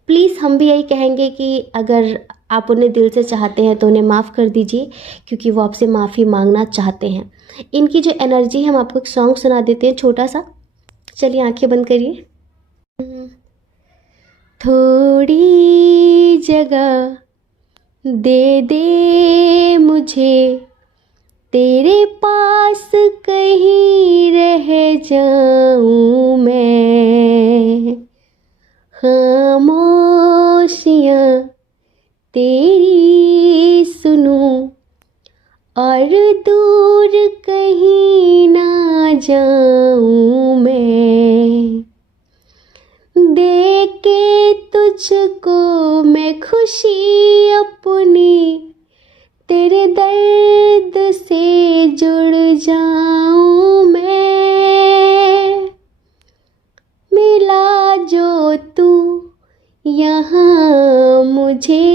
प्लीज़ हम भी यही कहेंगे कि अगर आप उन्हें दिल से चाहते हैं तो उन्हें माफ़ कर दीजिए, क्योंकि वो आपसे माफ़ी मांगना चाहते हैं। इनकी जो एनर्जी है, हम आपको एक सॉन्ग सुना देते हैं छोटा सा। चलिए आंखें बंद करिए। थोड़ी जगह दे दे मुझे, तेरे पास कहीं रह जाऊं मैं। खामोशियाँ तेरी सुनूं और दूर कहीं ना जाऊं मैं। देख मुझको मैं खुशी अपनी तेरे दर्द से जुड़ जाऊं मैं। मिला जो तू यहाँ मुझे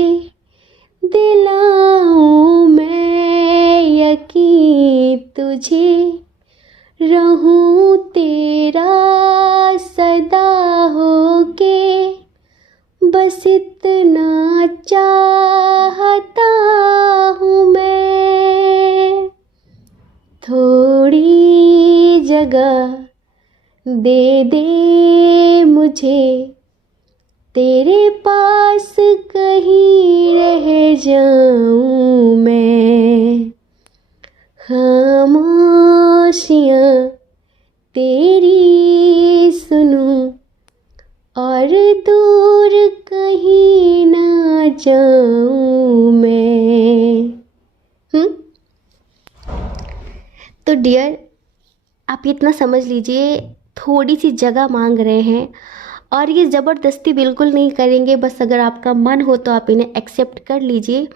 दिलाऊं मैं यकीन तुझे, रहूं तेरा सदा होके, बस इतना चाहता हूँ मैं। थोड़ी जगह दे दे मुझे, तेरे पास कहीं रह जाऊं मैं। खामोशियाँ तेरी सुनूं और दूर कहीं ना जाऊं मैं। तो डियर, आप इतना समझ लीजिए, थोड़ी सी जगह मांग रहे हैं और ये ज़बरदस्ती बिल्कुल नहीं करेंगे। बस अगर आपका मन हो तो आप इन्हें एक्सेप्ट कर लीजिए।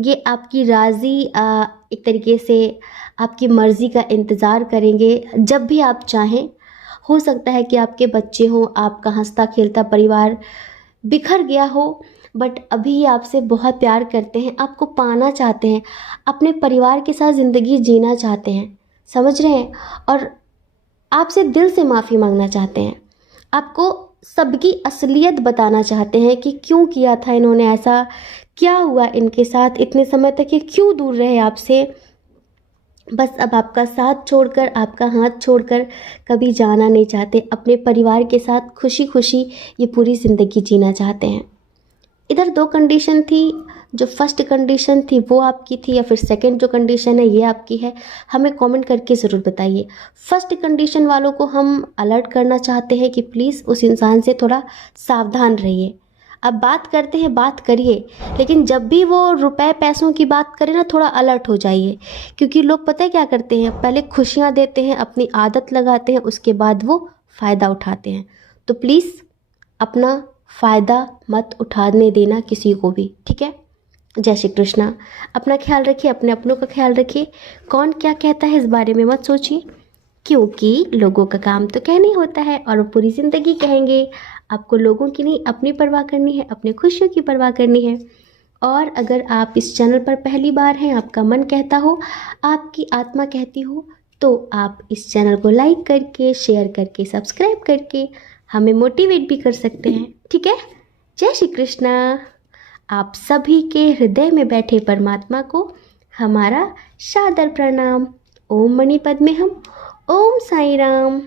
ये आपकी राज़ी एक तरीके से आपकी मर्ज़ी का इंतज़ार करेंगे जब भी आप चाहें। हो सकता है कि आपके बच्चे हों, आपका हंसता खेलता परिवार बिखर गया हो, बट अभी ये आपसे बहुत प्यार करते हैं, आपको पाना चाहते हैं, अपने परिवार के साथ ज़िंदगी जीना चाहते हैं, समझ रहे हैं, और आपसे दिल से माफ़ी मांगना चाहते हैं। आपको सबकी असलियत बताना चाहते हैं कि क्यों किया था इन्होंने ऐसा, क्या हुआ इनके साथ, इतने समय तक ये क्यों दूर रहे आपसे। बस अब आपका साथ छोड़कर, आपका हाथ छोड़कर कभी जाना नहीं चाहते। अपने परिवार के साथ खुशी खुशी ये पूरी ज़िंदगी जीना चाहते हैं। इधर दो कंडीशन थी, जो फर्स्ट कंडीशन थी वो आपकी थी या फिर सेकंड जो कंडीशन है ये आपकी है, हमें कमेंट करके ज़रूर बताइए। फर्स्ट कंडीशन वालों को हम अलर्ट करना चाहते हैं कि प्लीज़ उस इंसान से थोड़ा सावधान रहिए। अब बात करते हैं, बात करिए, लेकिन जब भी वो रुपए पैसों की बात करें ना, थोड़ा अलर्ट हो जाइए, क्योंकि लोग पता है क्या करते हैं, पहले खुशियाँ देते हैं, अपनी आदत लगाते हैं, उसके बाद वो फ़ायदा उठाते हैं। तो प्लीज़ अपना फ़ायदा मत उठाने देना किसी को भी, ठीक है। जय श्री कृष्णा। अपना ख्याल रखिए, अपने अपनों का ख्याल रखिए। कौन क्या कहता है इस बारे में मत सोचिए, क्योंकि लोगों का काम तो कहना ही होता है और वो पूरी ज़िंदगी कहेंगे। आपको लोगों की नहीं, अपनी परवाह करनी है, अपने खुशियों की परवाह करनी है। और अगर आप इस चैनल पर पहली बार हैं, आपका मन कहता हो, आपकी आत्मा कहती हो, तो आप इस चैनल को लाइक करके, शेयर करके, सब्सक्राइब करके हमें मोटिवेट भी कर सकते हैं, ठीक है। जय श्री कृष्णा। आप सभी के हृदय में बैठे परमात्मा को हमारा सादर प्रणाम। ओम मणि पद्मे हम। ओम साई राम।